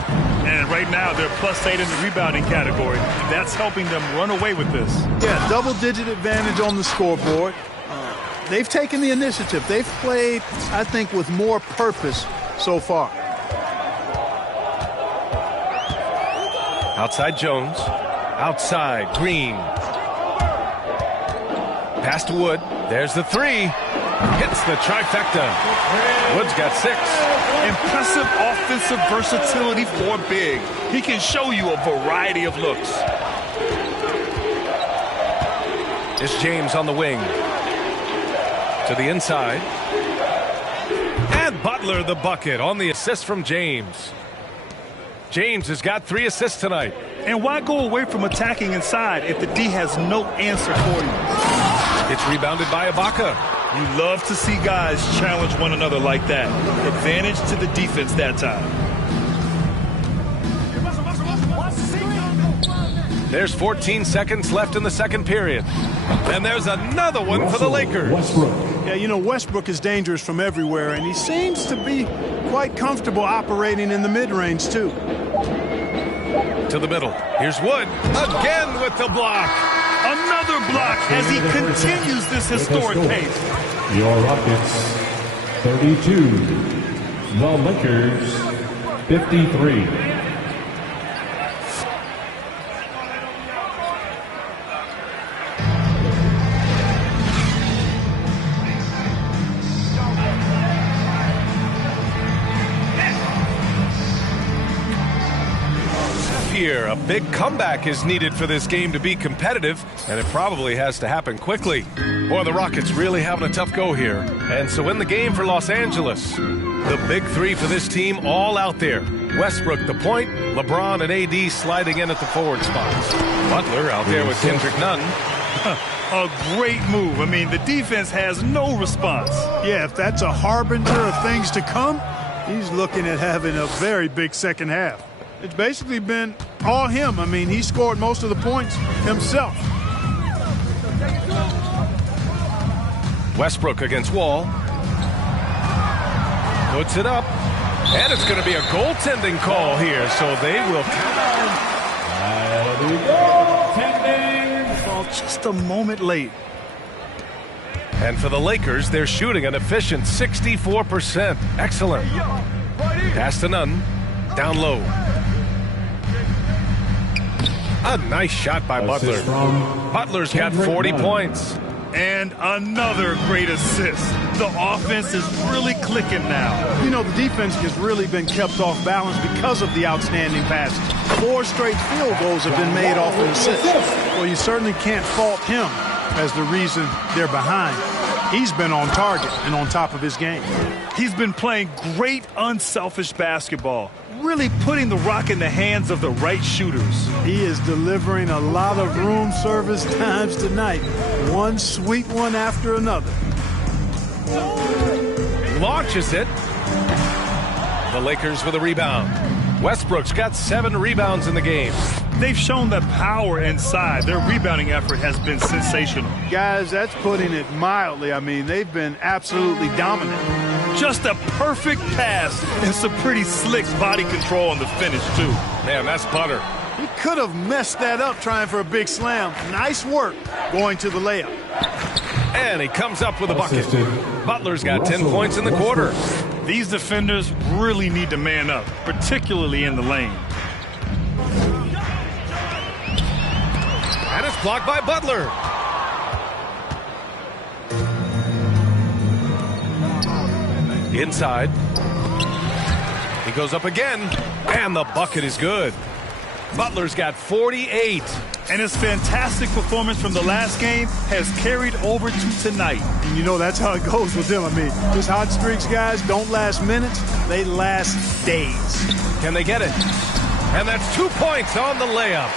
And right now, they're +8 in the rebounding category. That's helping them run away with this. Yeah, double-digit advantage on the scoreboard. They've taken the initiative. They've played, I think, with more purpose so far. Outside Jones. Outside Green. Pass to Wood. There's the three. Hits the trifecta. Wood's got 6. Impressive offensive versatility for big. He can show you a variety of looks. It's James on the wing. To the inside. And Butler the bucket on the assist from James. James has got 3 assists tonight. And why go away from attacking inside if the D has no answer for you? It's rebounded by Ibaka. You love to see guys challenge one another like that. Advantage to the defense that time. There's 14 seconds left in the second period. And there's another one for the Lakers. Yeah, you know, Westbrook is dangerous from everywhere, and he seems to be quite comfortable operating in the mid-range, too. To the middle. Here's Wood. Again with the block. Another block as he continues this historic pace. Your Rockets, 32. The Lakers, 53. Here, a big comeback is needed for this game to be competitive, and it probably has to happen quickly. Boy, the Rockets really having a tough go here. And so in the game for Los Angeles, the big 3 for this team all out there. Westbrook the point, LeBron and AD sliding in at the forward spots. Butler out there with Kendrick Nunn. A great move. I mean, the defense has no response. Yeah, if that's a harbinger of things to come, he's looking at having a very big second half. It's basically been all him. I mean, he scored most of the points himself. Westbrook against Wall. Puts it up. And it's going to be a goaltending call here, so they will count. Well, just a moment late. And for the Lakers, they're shooting an efficient 64%. Excellent. Pass to Nunn. Down low. A nice shot by Butler. Butler's got 40 points. And another great assist. The offense is really clicking now. You know, the defense has really been kept off balance because of the outstanding passes. 4 straight field goals have been made off of assists. Well, you certainly can't fault him as the reason they're behind. He's been on target and on top of his game. He's been playing great, unselfish basketball, really putting the rock in the hands of the right shooters. He is delivering a lot of room service times tonight. One sweet one after another. Launches it. The Lakers with a rebound. Westbrook's got 7 rebounds in the game. They've shown that power inside. Their rebounding effort has been sensational. Guys, that's putting it mildly. I mean, they've been absolutely dominant. Just a perfect pass and some pretty slick body control on the finish, too. Man, that's butter. He could have messed that up trying for a big slam. Nice work going to the layup. And he comes up with a bucket. Butler's got 10 points in the quarter. These defenders really need to man up, particularly in the lane. And it's blocked by Butler. Inside. He goes up again, and the bucket is good. Butler's got 48. And his fantastic performance from the last game has carried over to tonight. And you know that's how it goes with them. I mean, those hot streaks, guys, don't last minutes. They last days. Can they get it? And that's 2 points on the layup.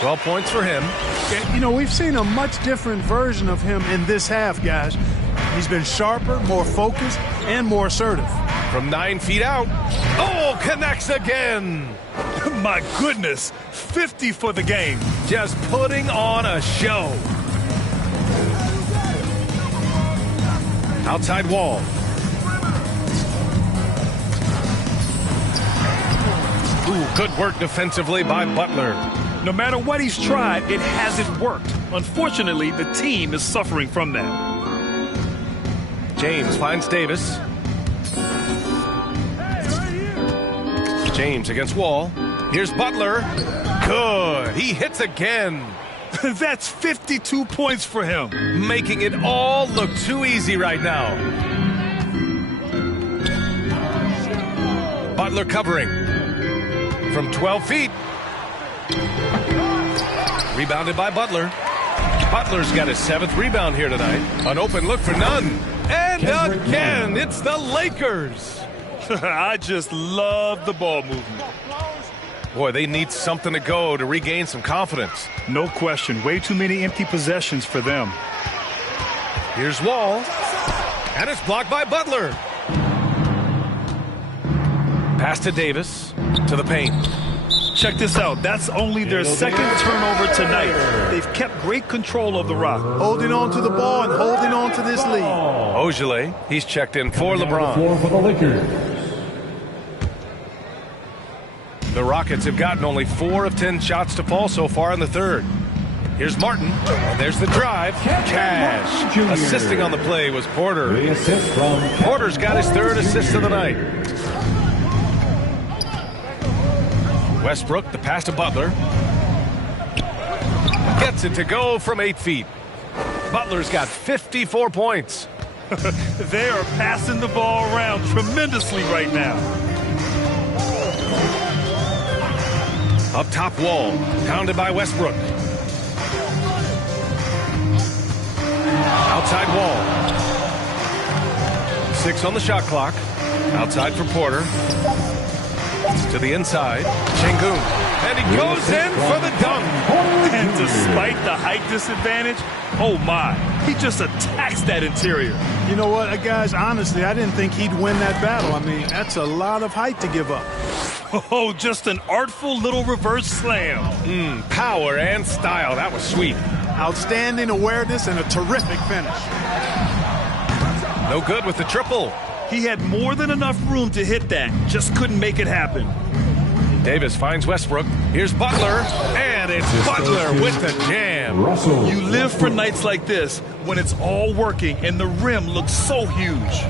12 points for him. You know, we've seen a much different version of him in this half, guys. He's been sharper, more focused, and more assertive. From 9 feet out. Oh, connects again. My goodness, 50 for the game. Just putting on a show. Outside Wall. Ooh, good work defensively by Butler. No matter what he's tried, it hasn't worked. Unfortunately, the team is suffering from that. James finds Davis. James against Wall. Here's Butler. Good. He hits again. That's 52 points for him. Making it all look too easy right now. Butler covering from 12 feet. Rebounded by Butler. Butler's got his 7th rebound here tonight. An open look for Nunn. And again, it's the Lakers. I just love the ball movement. Boy, they need something to go to regain some confidence. No question. Way too many empty possessions for them. Here's Wall. And it's blocked by Butler. Pass to Davis. To the paint. Check this out. That's only their 2nd turnover tonight. They've kept great control of the rock. Holding on to the ball and holding on to this lead. HWLRADIO, he's checked in for LeBron. 4 for the Lakers. The Rockets have gotten only 4 of 10 shots to fall so far in the 3rd. Here's Martin. And there's the drive. Cash. Assisting on the play was Porter. Porter's got his 3rd assist of the night. Westbrook, the pass to Butler. Gets it to go from 8 feet. Butler's got 54 points. They are passing the ball around tremendously right now. Up top, Wall. Pounded by Westbrook. Outside Wall. 6 on the shot clock. Outside for Porter. To the inside. Şengün. And he goes in for the dunk. And despite the height disadvantage, oh my, he just attacks that interior. You know what, guys, honestly, I didn't think he'd win that battle. I mean, that's a lot of height to give up. Oh, just an artful little reverse slam. Power and style. That was sweet. Outstanding awareness and a terrific finish. No good with the triple. He had more than enough room to hit that. Just couldn't make it happen. Davis finds Westbrook. Here's Butler. And it's Butler with the jam. You live for nights like this when it's all working and the rim looks so huge.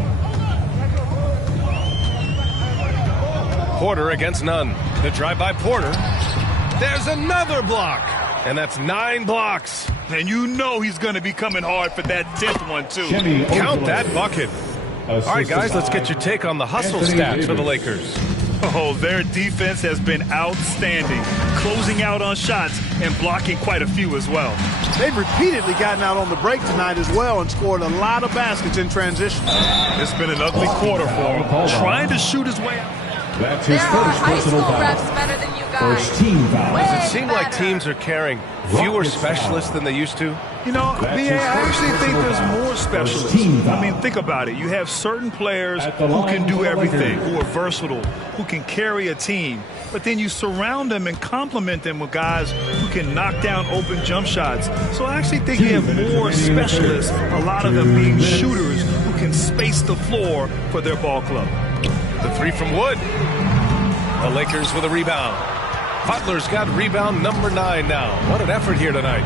Porter against Nunn. The drive by Porter. There's another block. And that's 9 blocks. And you know he's going to be coming hard for that 10th one, too. Count that bucket. All right, guys, let's get your take on the hustle stats for the Lakers. Oh, their defense has been outstanding, closing out on shots and blocking quite a few as well. They've repeatedly gotten out on the break tonight as well and scored a lot of baskets in transition. It's been an ugly quarter for him, trying to shoot his way out. That's his first personal foul. Better than you guys. First team foul. Does it seem like teams are carrying fewer specialists than they used to? You know, I actually think there's more specialists. I mean, think about it. You have certain players who can do everything, who are versatile, who can carry a team. But then you surround them and complement them with guys who can knock down open jump shots. So I actually think you have more specialists, a lot of them being shooters who can space the floor for their ball club. The 3 from Wood. The Lakers with a rebound. Butler's got rebound number 9 now. What an effort here tonight.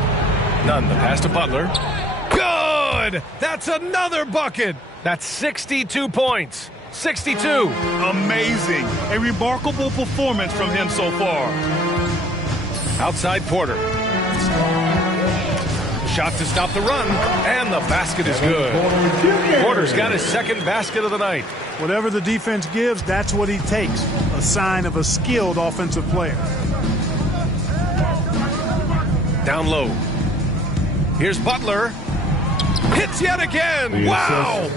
Nunn, the pass to Butler. Good! That's another bucket. That's 62 points. 62. Amazing. A remarkable performance from him so far. Outside Porter. Shot to stop the run, and the basket is good. Porter's got his 2nd basket of the night. Whatever the defense gives, that's what he takes. A sign of a skilled offensive player. Down low. Here's Butler. Hits yet again. Wow!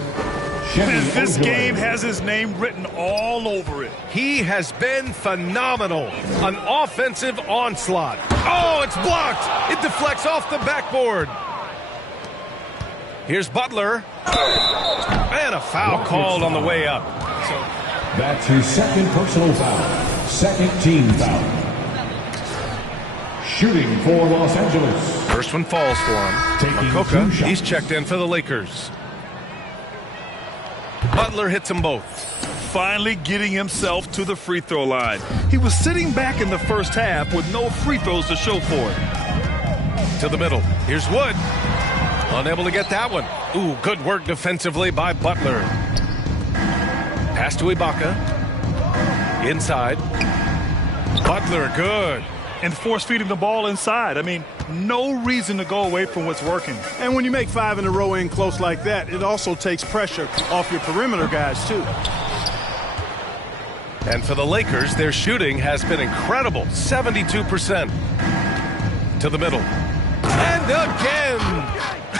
This game has his name written all over it. He has been phenomenal. An offensive onslaught. Oh, it's blocked. It deflects off the backboard. Here's Butler. And a foul called on the way up. That's his 2nd personal foul. 2nd team foul. Shooting for Los Angeles. First one falls for him. Makoka, he's checked in for the Lakers. Butler hits them both. finally getting himself to the free throw line. He was sitting back in the first half with no free throws to show for it. To the middle. Here's Wood. Unable to get that one. Ooh, good work defensively by Butler. Pass to Ibaka. Inside. Butler, good. And force feeding the ball inside. I mean, no reason to go away from what's working. And when you make 5 in a row in close like that, it also takes pressure off your perimeter guys, too. And for the Lakers, their shooting has been incredible. 72%. To the middle. And again.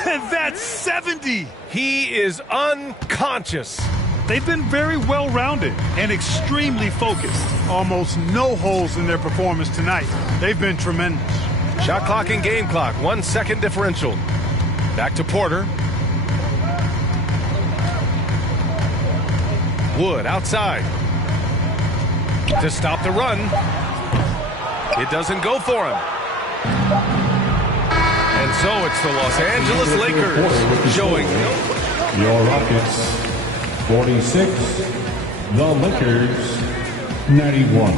And that's 70. He is unconscious. They've been very well-rounded and extremely focused. Almost no holes in their performance tonight. They've been tremendous. Shot clock and game clock, 1 second differential. Back to Porter. Wood outside. To stop the run. It doesn't go for him. And so it's the Los Angeles Lakers showing your Rockets 46, the Lakers 91.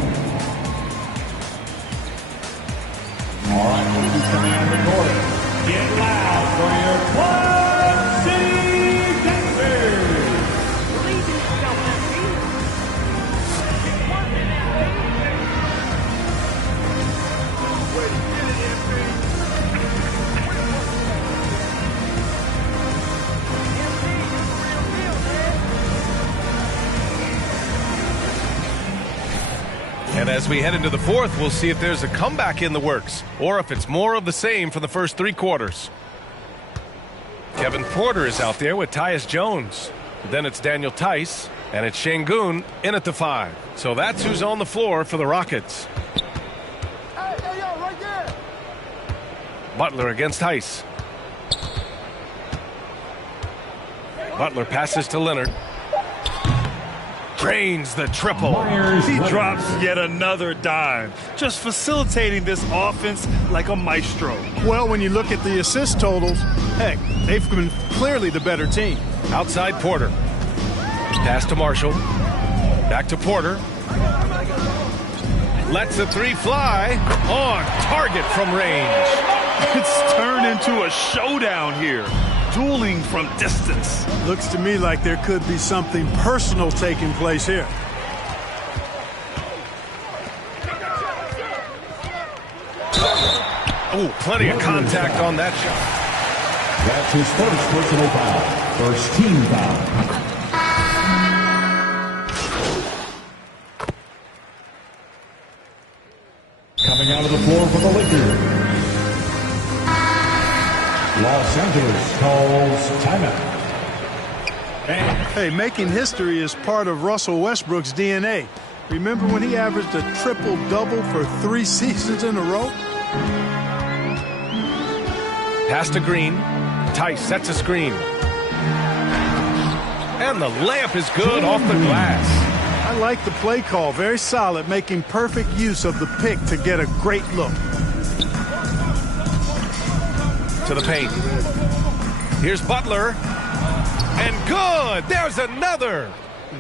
All right, we'll be coming on the court. Get loud for your Quad City Dancers. And as we head into the fourth, we'll see if there's a comeback in the works or if it's more of the same for the first 3 quarters. Kevin Porter is out there with Tyus Jones. Then it's Daniel Tice, and it's Şengün in at the 5. So that's who's on the floor for the Rockets. Butler against Tice. Butler passes to Leonard. Drains the triple. He drops yet another dime, just facilitating this offense like a maestro. Well, when you look at the assist totals, heck, they've been clearly the better team. Outside Porter. Pass to Marshall. Back to Porter. Lets the 3 fly. On target from range. It's turned into a showdown here. Dueling from distance. Looks to me like there could be something personal taking place here. Oh, plenty of contact on that shot. That's his first personal foul. First team foul. Coming out of the floor for the Lakers. Los Angeles calls timeout. Hey, making history is part of Russell Westbrook's DNA. Remember when he averaged a triple-double for 3 seasons in a row? Pass to Green. Tice sets a screen. And the layup is good off the glass. I like the play call. Very solid, making perfect use of the pick to get a great look. To the paint. Here's Butler. And good. There's another.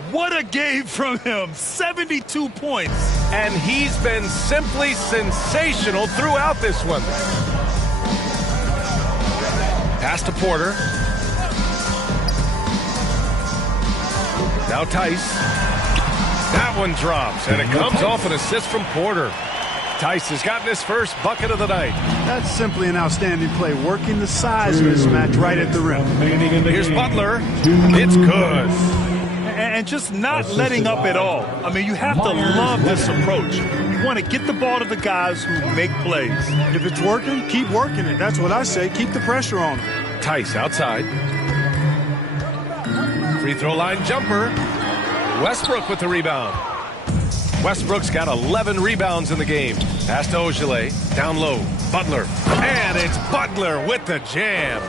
What a game from him. 72 points. And he's been simply sensational throughout this one. Pass to Porter. Now Tice. That one drops, and it comes off an assist from Porter. Tice has gotten his first bucket of the night. That's simply an outstanding play, working the size mismatch right at the rim. Here's Butler. It's good. And just not letting up at all. I mean, you have to love this approach. You want to get the ball to the guys who make plays. If it's working, keep working it. That's what I say. Keep the pressure on them. Tice outside. Free throw line jumper. Westbrook with the rebound. Westbrook's got 11 rebounds in the game. Pass to Ojale. Down low. Butler. And it's Butler with the jam.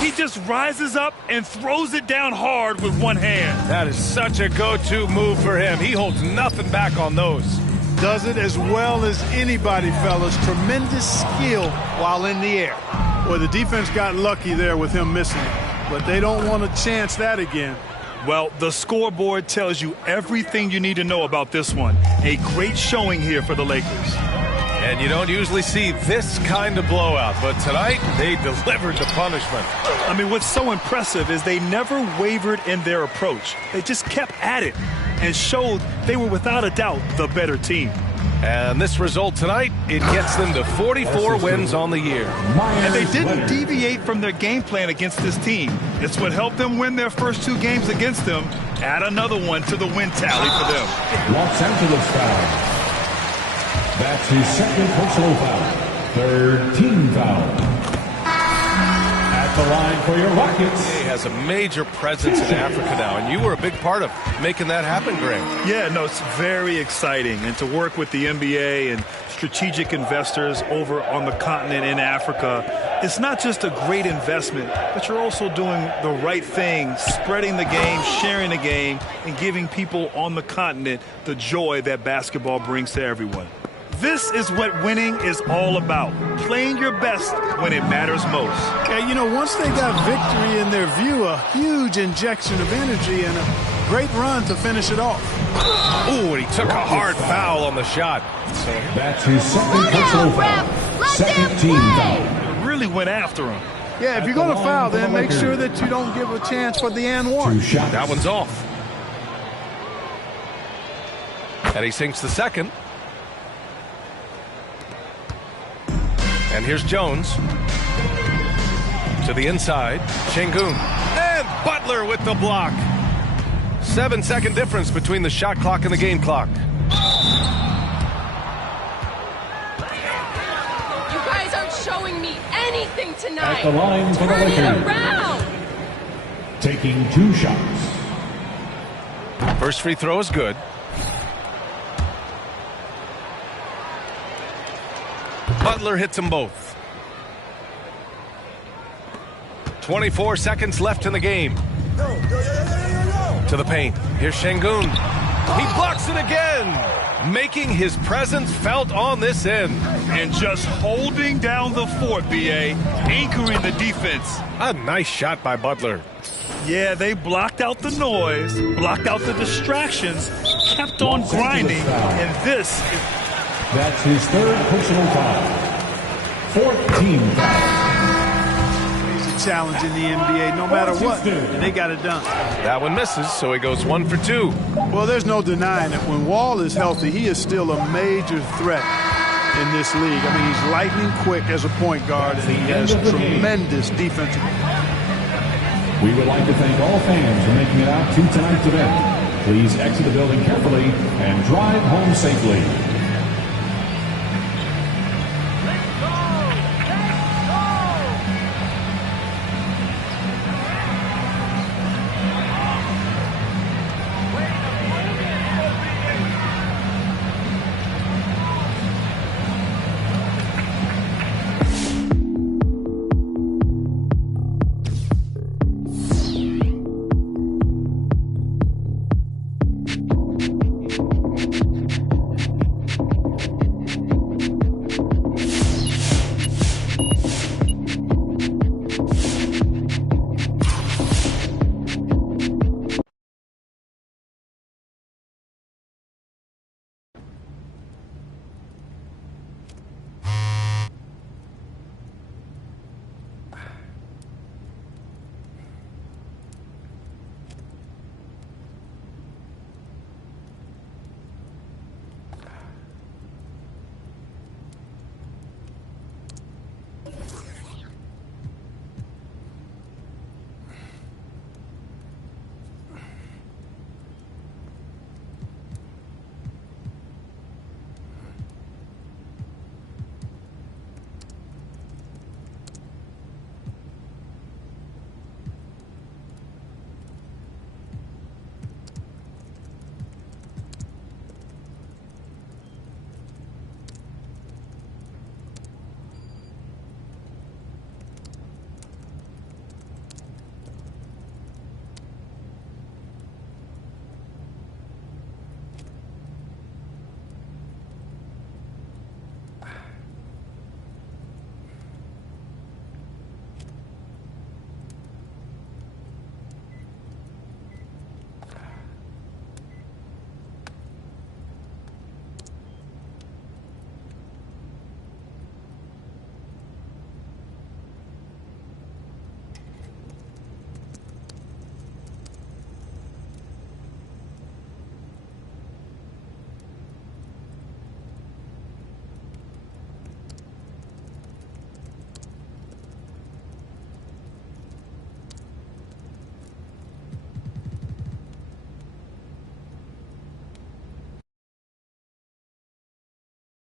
He just rises up and throws it down hard with one hand. That is such a go-to move for him. He holds nothing back on those. Does it as well as anybody, fellas. Tremendous skill while in the air. Boy, the defense got lucky there with him missing it. But they don't want to chance that again. Well, the scoreboard tells you everything you need to know about this one. A great showing here for the Lakers. And you don't usually see this kind of blowout, but tonight they delivered the punishment. I mean, what's so impressive is they never wavered in their approach. They just kept at it and showed they were without a doubt the better team. And this result tonight, it gets them to 44 wins on the year. And they didn't deviate from their game plan against this team. It's what helped them win their first 2 games against them. Add another one to the win tally for them. Los Angeles foul. That's his second personal foul. Third team foul. At the line for your Rockets. He has a major presence in Africa now, and you were a big part of making that happen, Greg. Yeah, no, it's very exciting. And to work with the NBA and strategic investors over on the continent in Africa, it's not just a great investment, but you're also doing the right thing, spreading the game, sharing the game, and giving people on the continent the joy that basketball brings to everyone. This is what winning is all about, playing your best when it matters most. Yeah, you know, once they got victory in their view, a huge injection of energy and a great run to finish it off. Ooh, and he took a hard foul on the shot. That's his second personal foul. Second team foul. Really went after him. Yeah, if you're going to foul, then make sure that you don't give a chance for the and one. That one's off. And he sinks the second. And here's Jones to the inside. Şengün and Butler with the block. 7-second difference between the shot clock and the game clock. You guys aren't showing me anything tonight. At the line for the Turn it Lakers. around. Taking 2 shots. First free throw is good. Butler hits them both. 24 seconds left in the game. To the paint. Here's Şengün. He blocks it again, making his presence felt on this end. And just holding down the fort, B.A., anchoring the defense. A nice shot by Butler. Yeah, they blocked out the noise, blocked out the distractions, kept on grinding, and this is... That's his third personal foul. 14 foul. It's a challenge in the NBA, no matter what, and they got it done. That one misses, so he goes 1 for 2. Well, there's no denying it. When Wall is healthy, he is still a major threat in this league. I mean, he's lightning quick as a point guard, and he has tremendous defensive. We would like to thank all fans for making it out to tonight's event. Please exit the building carefully and drive home safely.